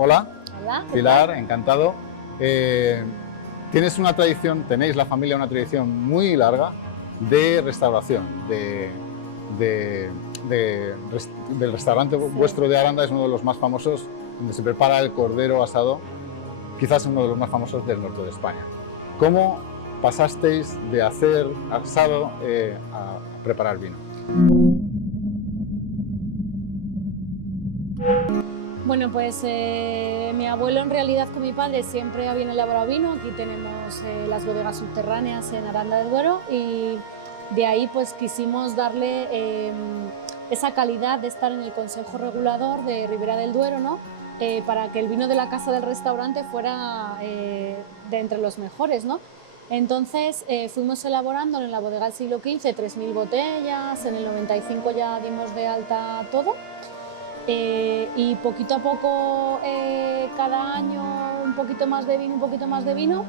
Hola. Hola. Pilar, encantado. Tenéis la familia una tradición muy larga de restauración, del restaurante vuestro de Aranda es uno de los más famosos, donde se prepara el cordero asado, quizás uno de los más famosos del norte de España. ¿Cómo pasasteis de hacer asado a preparar vino? Bueno, pues mi abuelo en realidad con mi padre siempre habían elaborado vino. Aquí tenemos las bodegas subterráneas en Aranda del Duero y de ahí pues quisimos darle esa calidad de estar en el Consejo Regulador de Ribera del Duero, ¿no? Para que el vino de la casa del restaurante fuera de entre los mejores, ¿no? Entonces fuimos elaborando en la bodega del siglo XV 3.000 botellas, en el 95 ya dimos de alta todo y poquito a poco cada año un poquito más de vino,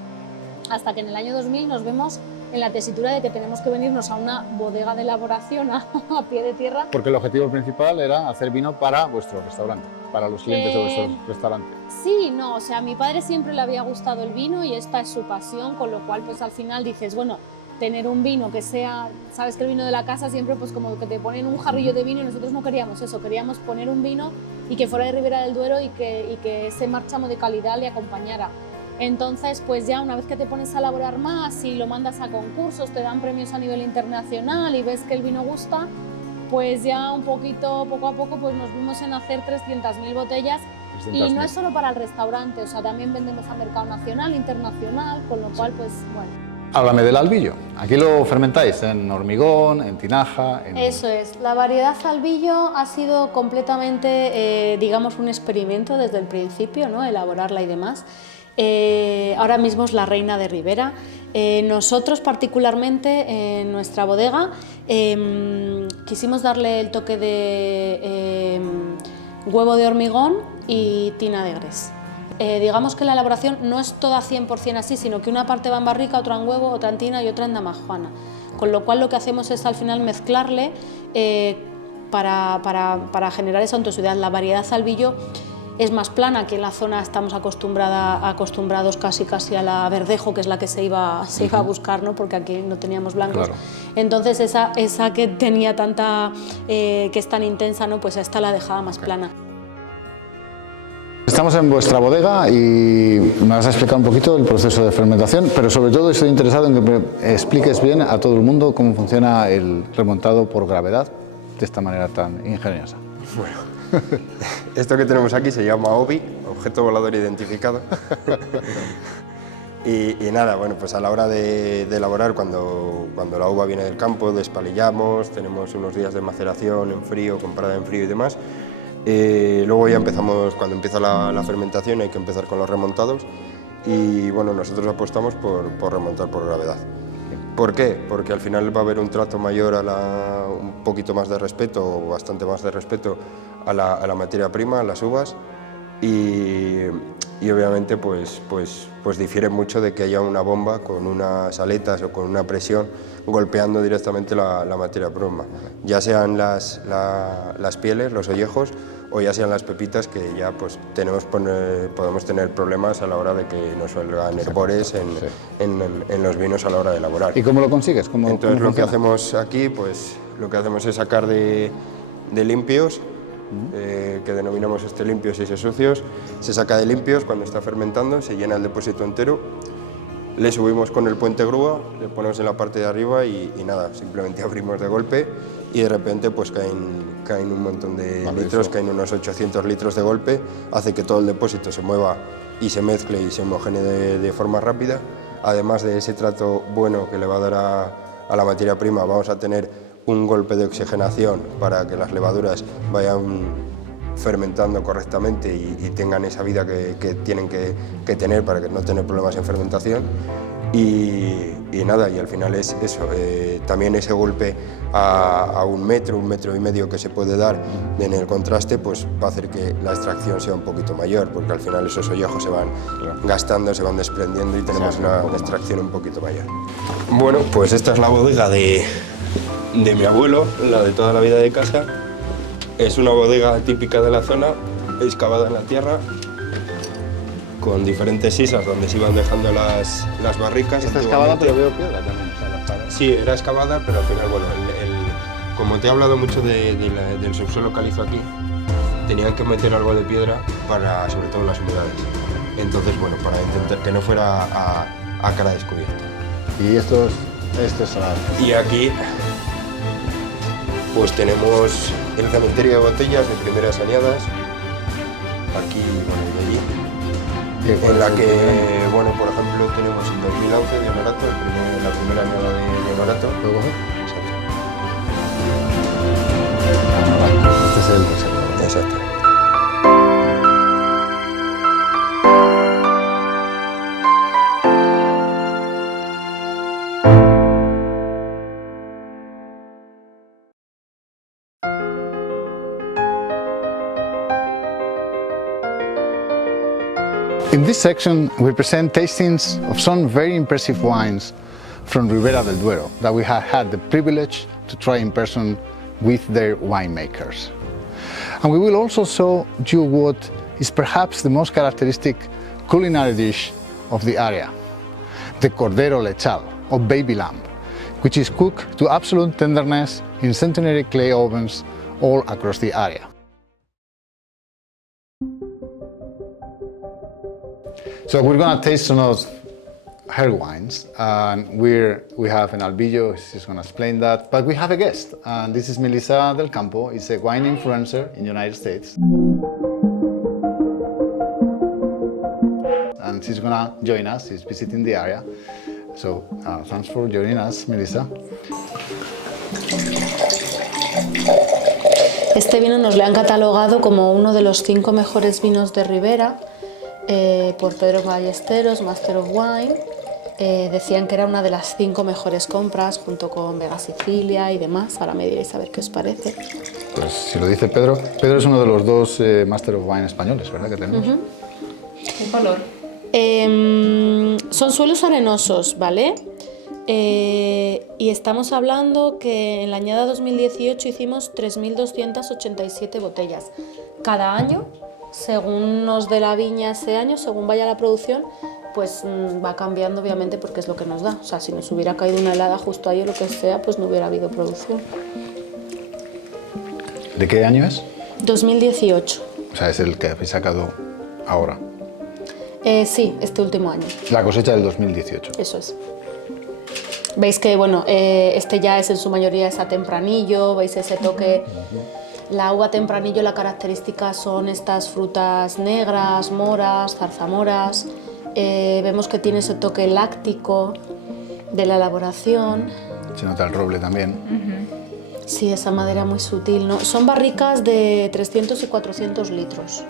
hasta que en el año 2000 nos vemos en la tesitura de que tenemos que venirnos a una bodega de elaboración a pie de tierra. Porque el objetivo principal era hacer vino para vuestro restaurante, para los clientes de vuestro restaurante. Sí, no, o sea, a mi padre siempre le había gustado el vino y esta es su pasión, con lo cual pues al final dices, bueno, tener un vino que sea, sabes que el vino de la casa siempre pues como que te ponen un jarrillo de vino y nosotros no queríamos eso, queríamos poner un vino y que fuera de Ribera del Duero y que ese márchamo de calidad le acompañara. Entonces, pues ya una vez que te pones a elaborar más y lo mandas a concursos, te dan premios a nivel internacional y ves que el vino gusta, pues ya un poquito, poco a poco, pues nos vimos en hacer 300.000 botellas. Y no es solo para el restaurante, o sea, también vendemos a mercado nacional, internacional, con lo cual, pues, bueno. Háblame del albillo. Aquí lo fermentáis en hormigón, en tinaja... Eso es. La variedad albillo ha sido completamente, digamos, un experimento desde el principio, ¿no? Elaborarla y demás. Ahora mismo es la reina de Ribera. Nosotros particularmente en nuestra bodega quisimos darle el toque de huevo de hormigón y tina de gres. Digamos que la elaboración no es toda 100% así, sino que una parte va en barrica, otra en huevo, otra en tina y otra en damajuana. Con lo cual lo que hacemos es al final mezclarle para generar esa untuosidad. La variedad albillo es más plana, que en la zona estamos acostumbrados casi a la verdejo, que es la que se iba a buscar, ¿no? Porque aquí no teníamos blancos. Claro. Entonces esa que tenía tanta, que es tan intensa, ¿no? Pues esta la dejaba más plana. Estamos en vuestra bodega y me vas a explicar un poquito el proceso de fermentación, pero sobre todo estoy interesado en que me expliques bien a todo el mundo cómo funciona el remontado por gravedad de esta manera tan ingeniosa. Bueno. Esto que tenemos aquí se llama OVI, objeto volador identificado. y nada, bueno, pues a la hora de elaborar, cuando la uva viene del campo, despalillamos, tenemos unos días de maceración en frío, comprada en frío y demás. Luego ya empezamos, cuando empieza la fermentación hay que empezar con los remontados y bueno, nosotros apostamos por remontar por gravedad. ¿Por qué? Porque al final va a haber un trato mayor, un poquito más de respeto, o bastante más de respeto a la materia prima, a las uvas, y obviamente pues difiere mucho de que haya una bomba con unas aletas o con una presión golpeando directamente la materia prima, ya sean las pieles, los ollejos, o ya sean las pepitas, que ya pues podemos tener problemas a la hora de que nos salgan herbores en los vinos a la hora de elaborar. ¿Y cómo lo consigues? Entonces lo que hacemos aquí, pues lo que hacemos es sacar de limpios, que denominamos limpios y sucios. Se saca de limpios cuando está fermentando, se llena el depósito entero, le subimos con el puente grúa, le ponemos en la parte de arriba y nada, simplemente abrimos de golpe y de repente pues caen un montón de litros, caen unos 800 litros de golpe, hace que todo el depósito se mueva y se mezcle y se homogenee de forma rápida. Además de ese trato bueno que le va a dar a la materia prima, vamos a tener un golpe de oxigenación para que las levaduras vayan fermentando correctamente y tengan esa vida que tienen que tener para que no tener problemas en fermentación. Y nada, y al final es eso, también ese golpe a un metro y medio que se puede dar en el contraste, pues va a hacer que la extracción sea un poquito mayor, porque al final esos ollejos se van gastando, se van desprendiendo y tenemos una extracción un poquito mayor. Bueno, pues esta es la bodega de mi abuelo, la de toda la vida de casa. Es una bodega típica de la zona, excavada en la tierra, con diferentes islas donde se iban dejando las barricas. Está excavada, pero veo piedra también. O sea, sí, era excavada, pero al final, bueno, como te he hablado mucho del subsuelo calizo aquí, tenían que meter algo de piedra para, sobre todo, las humedades. Entonces, bueno, para intentar que no fuera a cara descubierta. Y esto es salado. Y aquí, pues tenemos el cementerio de botellas de primeras añadas, aquí, bueno, y allí. En la que, bueno, por ejemplo, tenemos el 2011 de Honorato, la primera añada de Honorato. Este es el reserva. Exacto. In this section, we present tastings of some very impressive wines from Ribera del Duero that we have had the privilege to try in person with their winemakers. And we will also show you what is perhaps the most characteristic culinary dish of the area, the Cordero Lechal, or baby lamb, which is cooked to absolute tenderness in centenary clay ovens all across the area. So we're going to taste some of her wines, and we have an Albillo, she's going to explain that, but we have a guest, and this is Melissa Del Campo. She's a wine influencer in the United States. And she's going to join us, she's visiting the area. So thanks for joining us, Melissa. Este vino nos le han catalogado como uno de los 5 mejores vinos de Ribera por Pedro Ballesteros, Master of Wine. Decían que era una de las 5 mejores compras junto con Vega Sicilia y demás. Ahora me diréis a ver qué os parece. Pues si lo dice Pedro, Pedro es uno de los 2 Master of Wine españoles, ¿verdad? Que tenemos. ¿Qué color? Son suelos arenosos, ¿vale? Y estamos hablando que en la añada 2018 hicimos 3.287 botellas. Cada año, según nos dé la viña ese año, según vaya la producción, pues va cambiando obviamente porque es lo que nos da. O sea, si nos hubiera caído una helada justo ahí o lo que sea, pues no hubiera habido producción. ¿De qué año es? 2018. O sea, es el que habéis sacado ahora. Sí, este último año. La cosecha del 2018. Eso es. Veis que, bueno, este ya es en su mayoría esa tempranillo, veis ese toque. La uva tempranillo, la característica son estas frutas negras, moras, zarzamoras. Vemos que tiene ese toque láctico de la elaboración. Se nota el roble también. Sí, esa madera muy sutil, ¿no? Son barricas de 300 y 400 litros.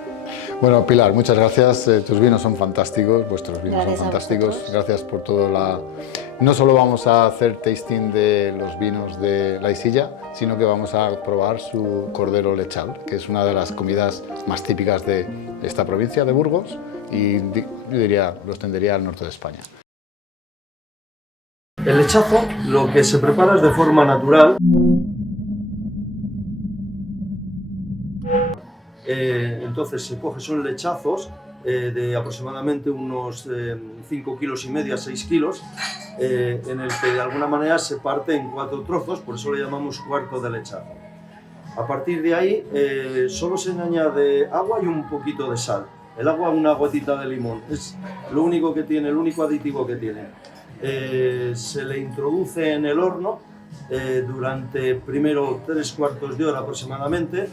Bueno, Pilar, muchas gracias. Tus vinos son fantásticos, vuestros vinos Gracias son fantásticos. Gracias por todo la... No solo vamos a hacer tasting de los vinos de La Isilla, sino que vamos a probar su Cordero Lechal, que es una de las comidas más típicas de esta provincia de Burgos y yo diría, lo extendería al norte de España. El lechazo lo que se prepara es de forma natural. Entonces se coge, son lechazos de aproximadamente unos 5,5 kilos a 6 kilos, en el que de alguna manera se parte en 4 trozos, por eso le llamamos cuarto de lechazo. A partir de ahí solo se añade agua y un poquito de sal. El agua, una gotita de limón, es lo único que tiene, el único aditivo que tiene. Se le introduce en el horno durante primero 3/4 de hora aproximadamente,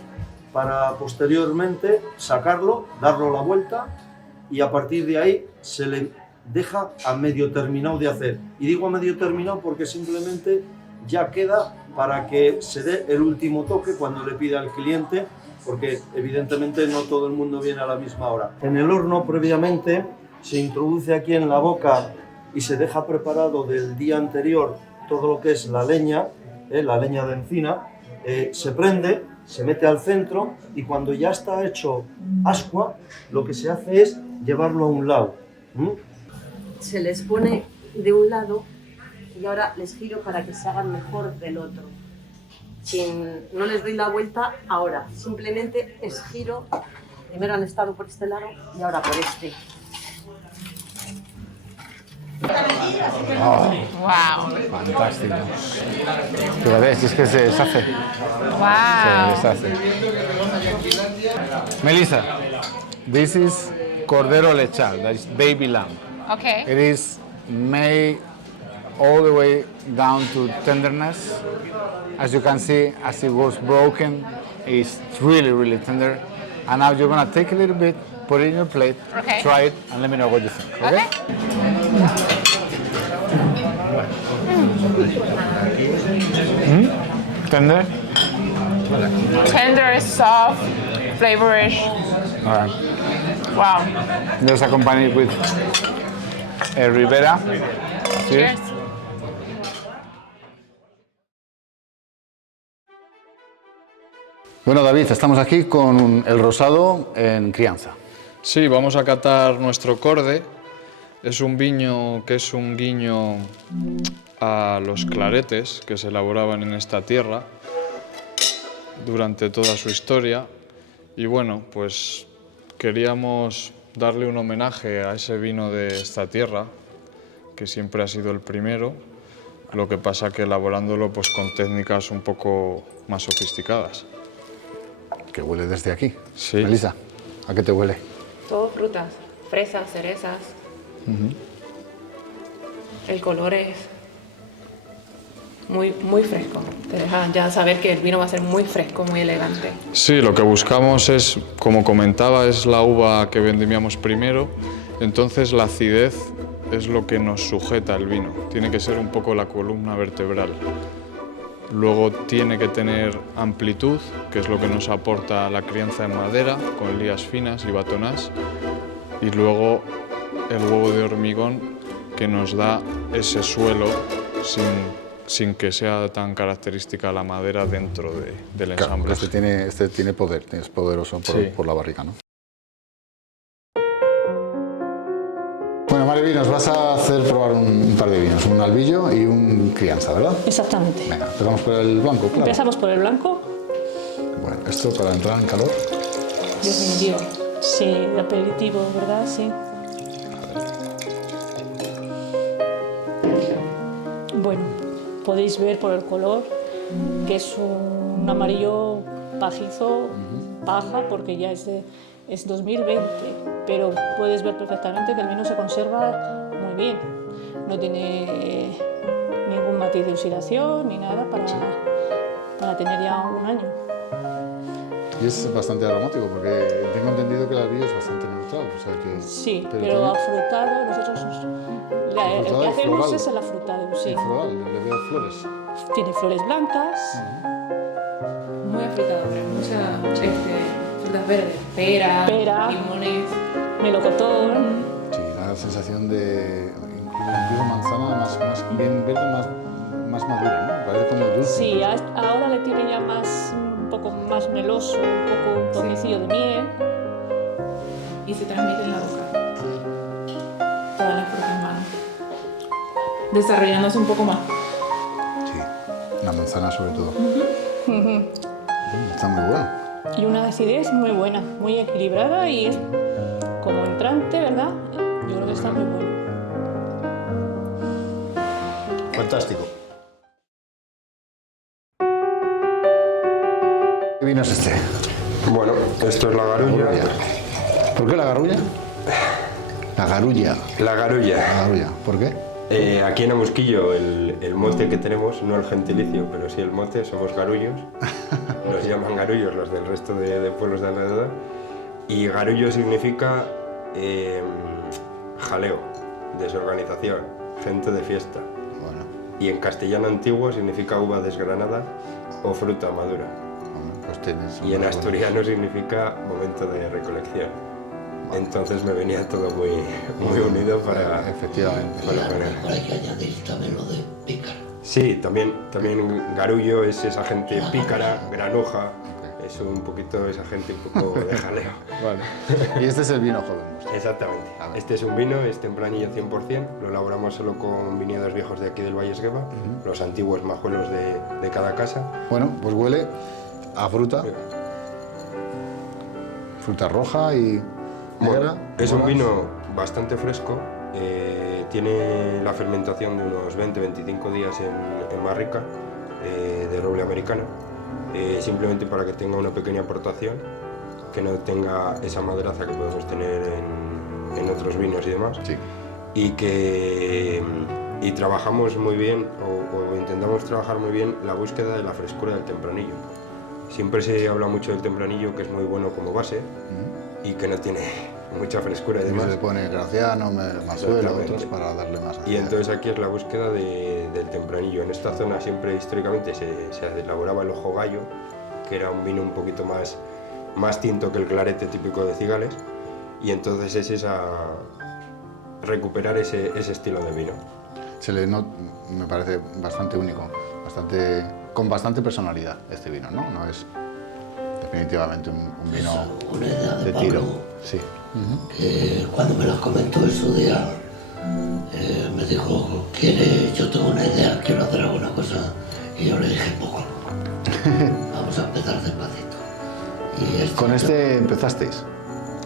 para posteriormente sacarlo, darlo la vuelta y a partir de ahí se le deja a medio terminado de hacer. Y digo a medio terminado porque simplemente ya queda para que se dé el último toque cuando le pida al cliente, porque evidentemente no todo el mundo viene a la misma hora. En el horno previamente se introduce aquí en la boca y se deja preparado del día anterior todo lo que es la leña de encina, se prende, se mete al centro y cuando ya está hecho ascua, lo que se hace es llevarlo a un lado. Se les pone de un lado y ahora les giro para que se hagan mejor del otro. No les doy la vuelta ahora, simplemente es giro. Primero han estado por este lado y ahora por este. Oh, wow. Fantástico. Pero ves, es que se deshace. Wow. Se deshace. Melissa, this is Cordero Lechal, that is baby lamb. Okay. It is made all the way down to tenderness. As you can see, as it was broken, it's really, really tender. And now you're gonna take a little bit, put it in your plate, okay. Try it, and let me know what you think. Okay? Tender? Tender, soft, flavorish. All right. Wow. Just accompanied with a Ribera. Cheers. Bueno, David, estamos aquí con el rosado en crianza. Sí, vamos a catar nuestro Corde. Es un vino que es un guiño a los claretes que se elaboraban en esta tierra durante toda su historia. Y bueno, pues queríamos darle un homenaje a ese vino de esta tierra, que siempre ha sido el primero, lo que pasa que elaborándolo pues con técnicas un poco más sofisticadas. Que huele desde aquí. Sí. Melissa, ¿a qué te huele? Todo frutas, fresas, cerezas. El color es muy fresco. Te deja ya saber que el vino va a ser muy fresco, muy elegante. Sí, lo que buscamos es, como comentaba, es la uva que vendimiamos primero, entonces la acidez es lo que nos sujeta el vino. Tiene que ser un poco la columna vertebral. Luego tiene que tener amplitud, que es lo que nos aporta la crianza en madera, con lías finas y batonás. Y luego el huevo de hormigón, que nos da ese suelo sin que sea tan característica la madera dentro del ensamble. Este tiene poder, es poderoso por la barrica, ¿no? Bueno, Mariby, nos vas a hacer probar un par de vinos, un albillo y un crianza, ¿verdad? Exactamente. Venga, empezamos por el blanco, claro. Empezamos por el blanco. Bueno, esto para entrar en calor. Definitivo. Sí, de aperitivo, ¿verdad? Sí. Bueno, podéis ver por el color que es un amarillo pajizo, paja, porque ya es 2020, pero puedes ver perfectamente que el vino se conserva muy bien. No tiene ningún matiz de oxidación ni nada para tener ya un año. Y es bastante aromático, porque tengo entendido que el albillo es bastante neutral. O sea que, sí, pero afrutado, nosotros el que hacemos floral. Es el afrutado, sí. El floral, le veo flores. Tiene flores blancas. Muy afrutado, muchas frutas verdes, pera, limones, melocotón. Sí, la sensación de incluso manzana más bien verde, más madura, ¿no? Parece como dulce. Sí, ahora le tiene ya un poco más meloso, un poco un toquecillo de miel. Y se transmite en la boca. Todas las frutas van desarrollándose un poco más. Sí, la manzana sobre todo. Está muy bueno. Y una acidez muy buena, muy equilibrada y es como entrante, ¿verdad? Yo creo que está muy bueno. Fantástico. ¿Qué vino es este? Bueno, esto es la garulla. ¿Por qué la garulla? La garulla. La garulla. La garulla. ¿Por qué? Aquí en Amusquillo, el mote que tenemos, no el gentilicio, pero sí el mote, somos garullos. Nos llaman garullos los del resto de pueblos de alrededor. Y garullo significa jaleo, desorganización, gente de fiesta. Bueno. Y en castellano antiguo significa uva desgranada o fruta madura. Pues tienes y en asturiano significa momento de recolección. Entonces me venía todo muy unido para... Efectivamente. Hay que añadir también lo de pícara. Sí, también garullo es esa gente pícara, granuja, es un poquito esa gente un poco de jaleo. Vale. Y este es el vino joven. Exactamente. Este es un vino, es tempranillo 100%, lo elaboramos solo con viñedos viejos de aquí del Valle Esgueva, los antiguos majuelos de cada casa. Bueno, pues huele a fruta, fruta roja y negra. Bueno, es un vino bastante fresco, tiene la fermentación de unos 20-25 días en barrica de roble americano, simplemente para que tenga una pequeña aportación, que no tenga esa maderaza que podemos tener en otros vinos y demás. Sí. Y trabajamos muy bien, o intentamos trabajar muy bien, la búsqueda de la frescura del tempranillo. Siempre se habla mucho del tempranillo, que es muy bueno como base y que no tiene mucha frescura y demás. Se le pone graciano, mazuelo, otros para darle más acidez. Y entonces aquí es la búsqueda del tempranillo. En esta zona siempre históricamente se elaboraba el ojo gallo, que era un vino un poquito más tinto que el clarete típico de Cigales, y entonces es recuperar ese estilo de vino. Me parece bastante único, con bastante personalidad este vino, ¿no? No es definitivamente un vino una idea de tiro. Pablo, Sí. que cuando me las comentó en su día, me dijo, yo tengo una idea, quiero hacer alguna cosa, y yo le dije, poco. Vamos a empezar despacito. Y ¿Con este empezasteis?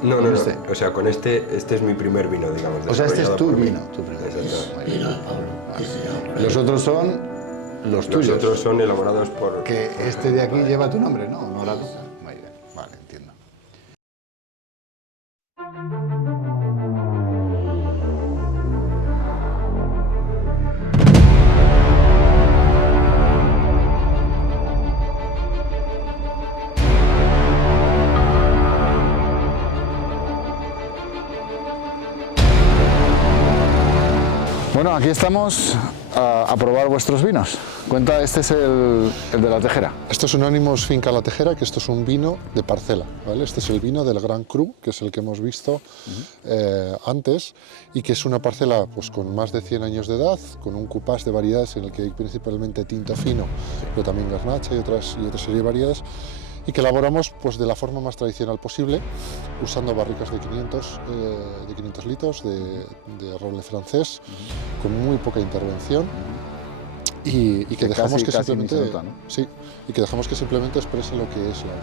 No, ¿Con no, no. este? O sea, con este es mi primer vino, digamos. O sea, este es desarrollado tu por mí. vino, tu primer vino. Exacto. Vino de Pablo. Los otros son los tuyos. Los otros son elaborados por... Que este de aquí lleva tu nombre, ¿no? Honorado. Muy bien, vale, entiendo. Bueno, aquí estamos a probar vuestros vinos. Cuenta, este es el de la Tejera. Esto es un Ánimos Finca La Tejera, que esto es un vino de parcela, ¿vale? Este es el vino del Gran Cru, que es el que hemos visto antes, y que es una parcela pues, con más de 100 años de edad, con un cupás de variedades en el que hay principalmente tinto fino, pero también garnacha y otra serie de variedades, y que elaboramos pues, de la forma más tradicional posible, usando barricas de 500 litros de roble francés, con muy poca intervención, y que dejamos que simplemente sí, y que dejamos que simplemente exprese lo que es la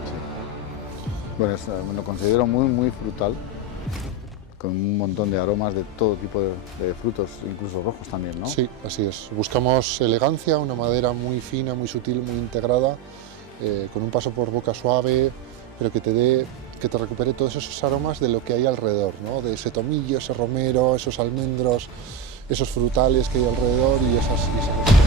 Bueno, me lo considero muy frutal, con un montón de aromas de todo tipo de frutos, incluso rojos también, ¿no? Sí, así es. Buscamos elegancia, una madera muy fina, muy sutil, muy integrada, con un paso por boca suave, pero que te recupere todos esos aromas de lo que hay alrededor, ¿no? De ese tomillo, ese romero, esos almendros, esos frutales que hay alrededor y esas cualidades.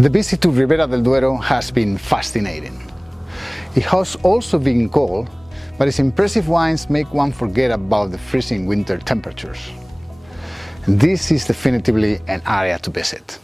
The visit to Ribera del Duero has been fascinating. It has also been cold, but its impressive wines make one forget about the freezing winter temperatures. This is definitively an area to visit.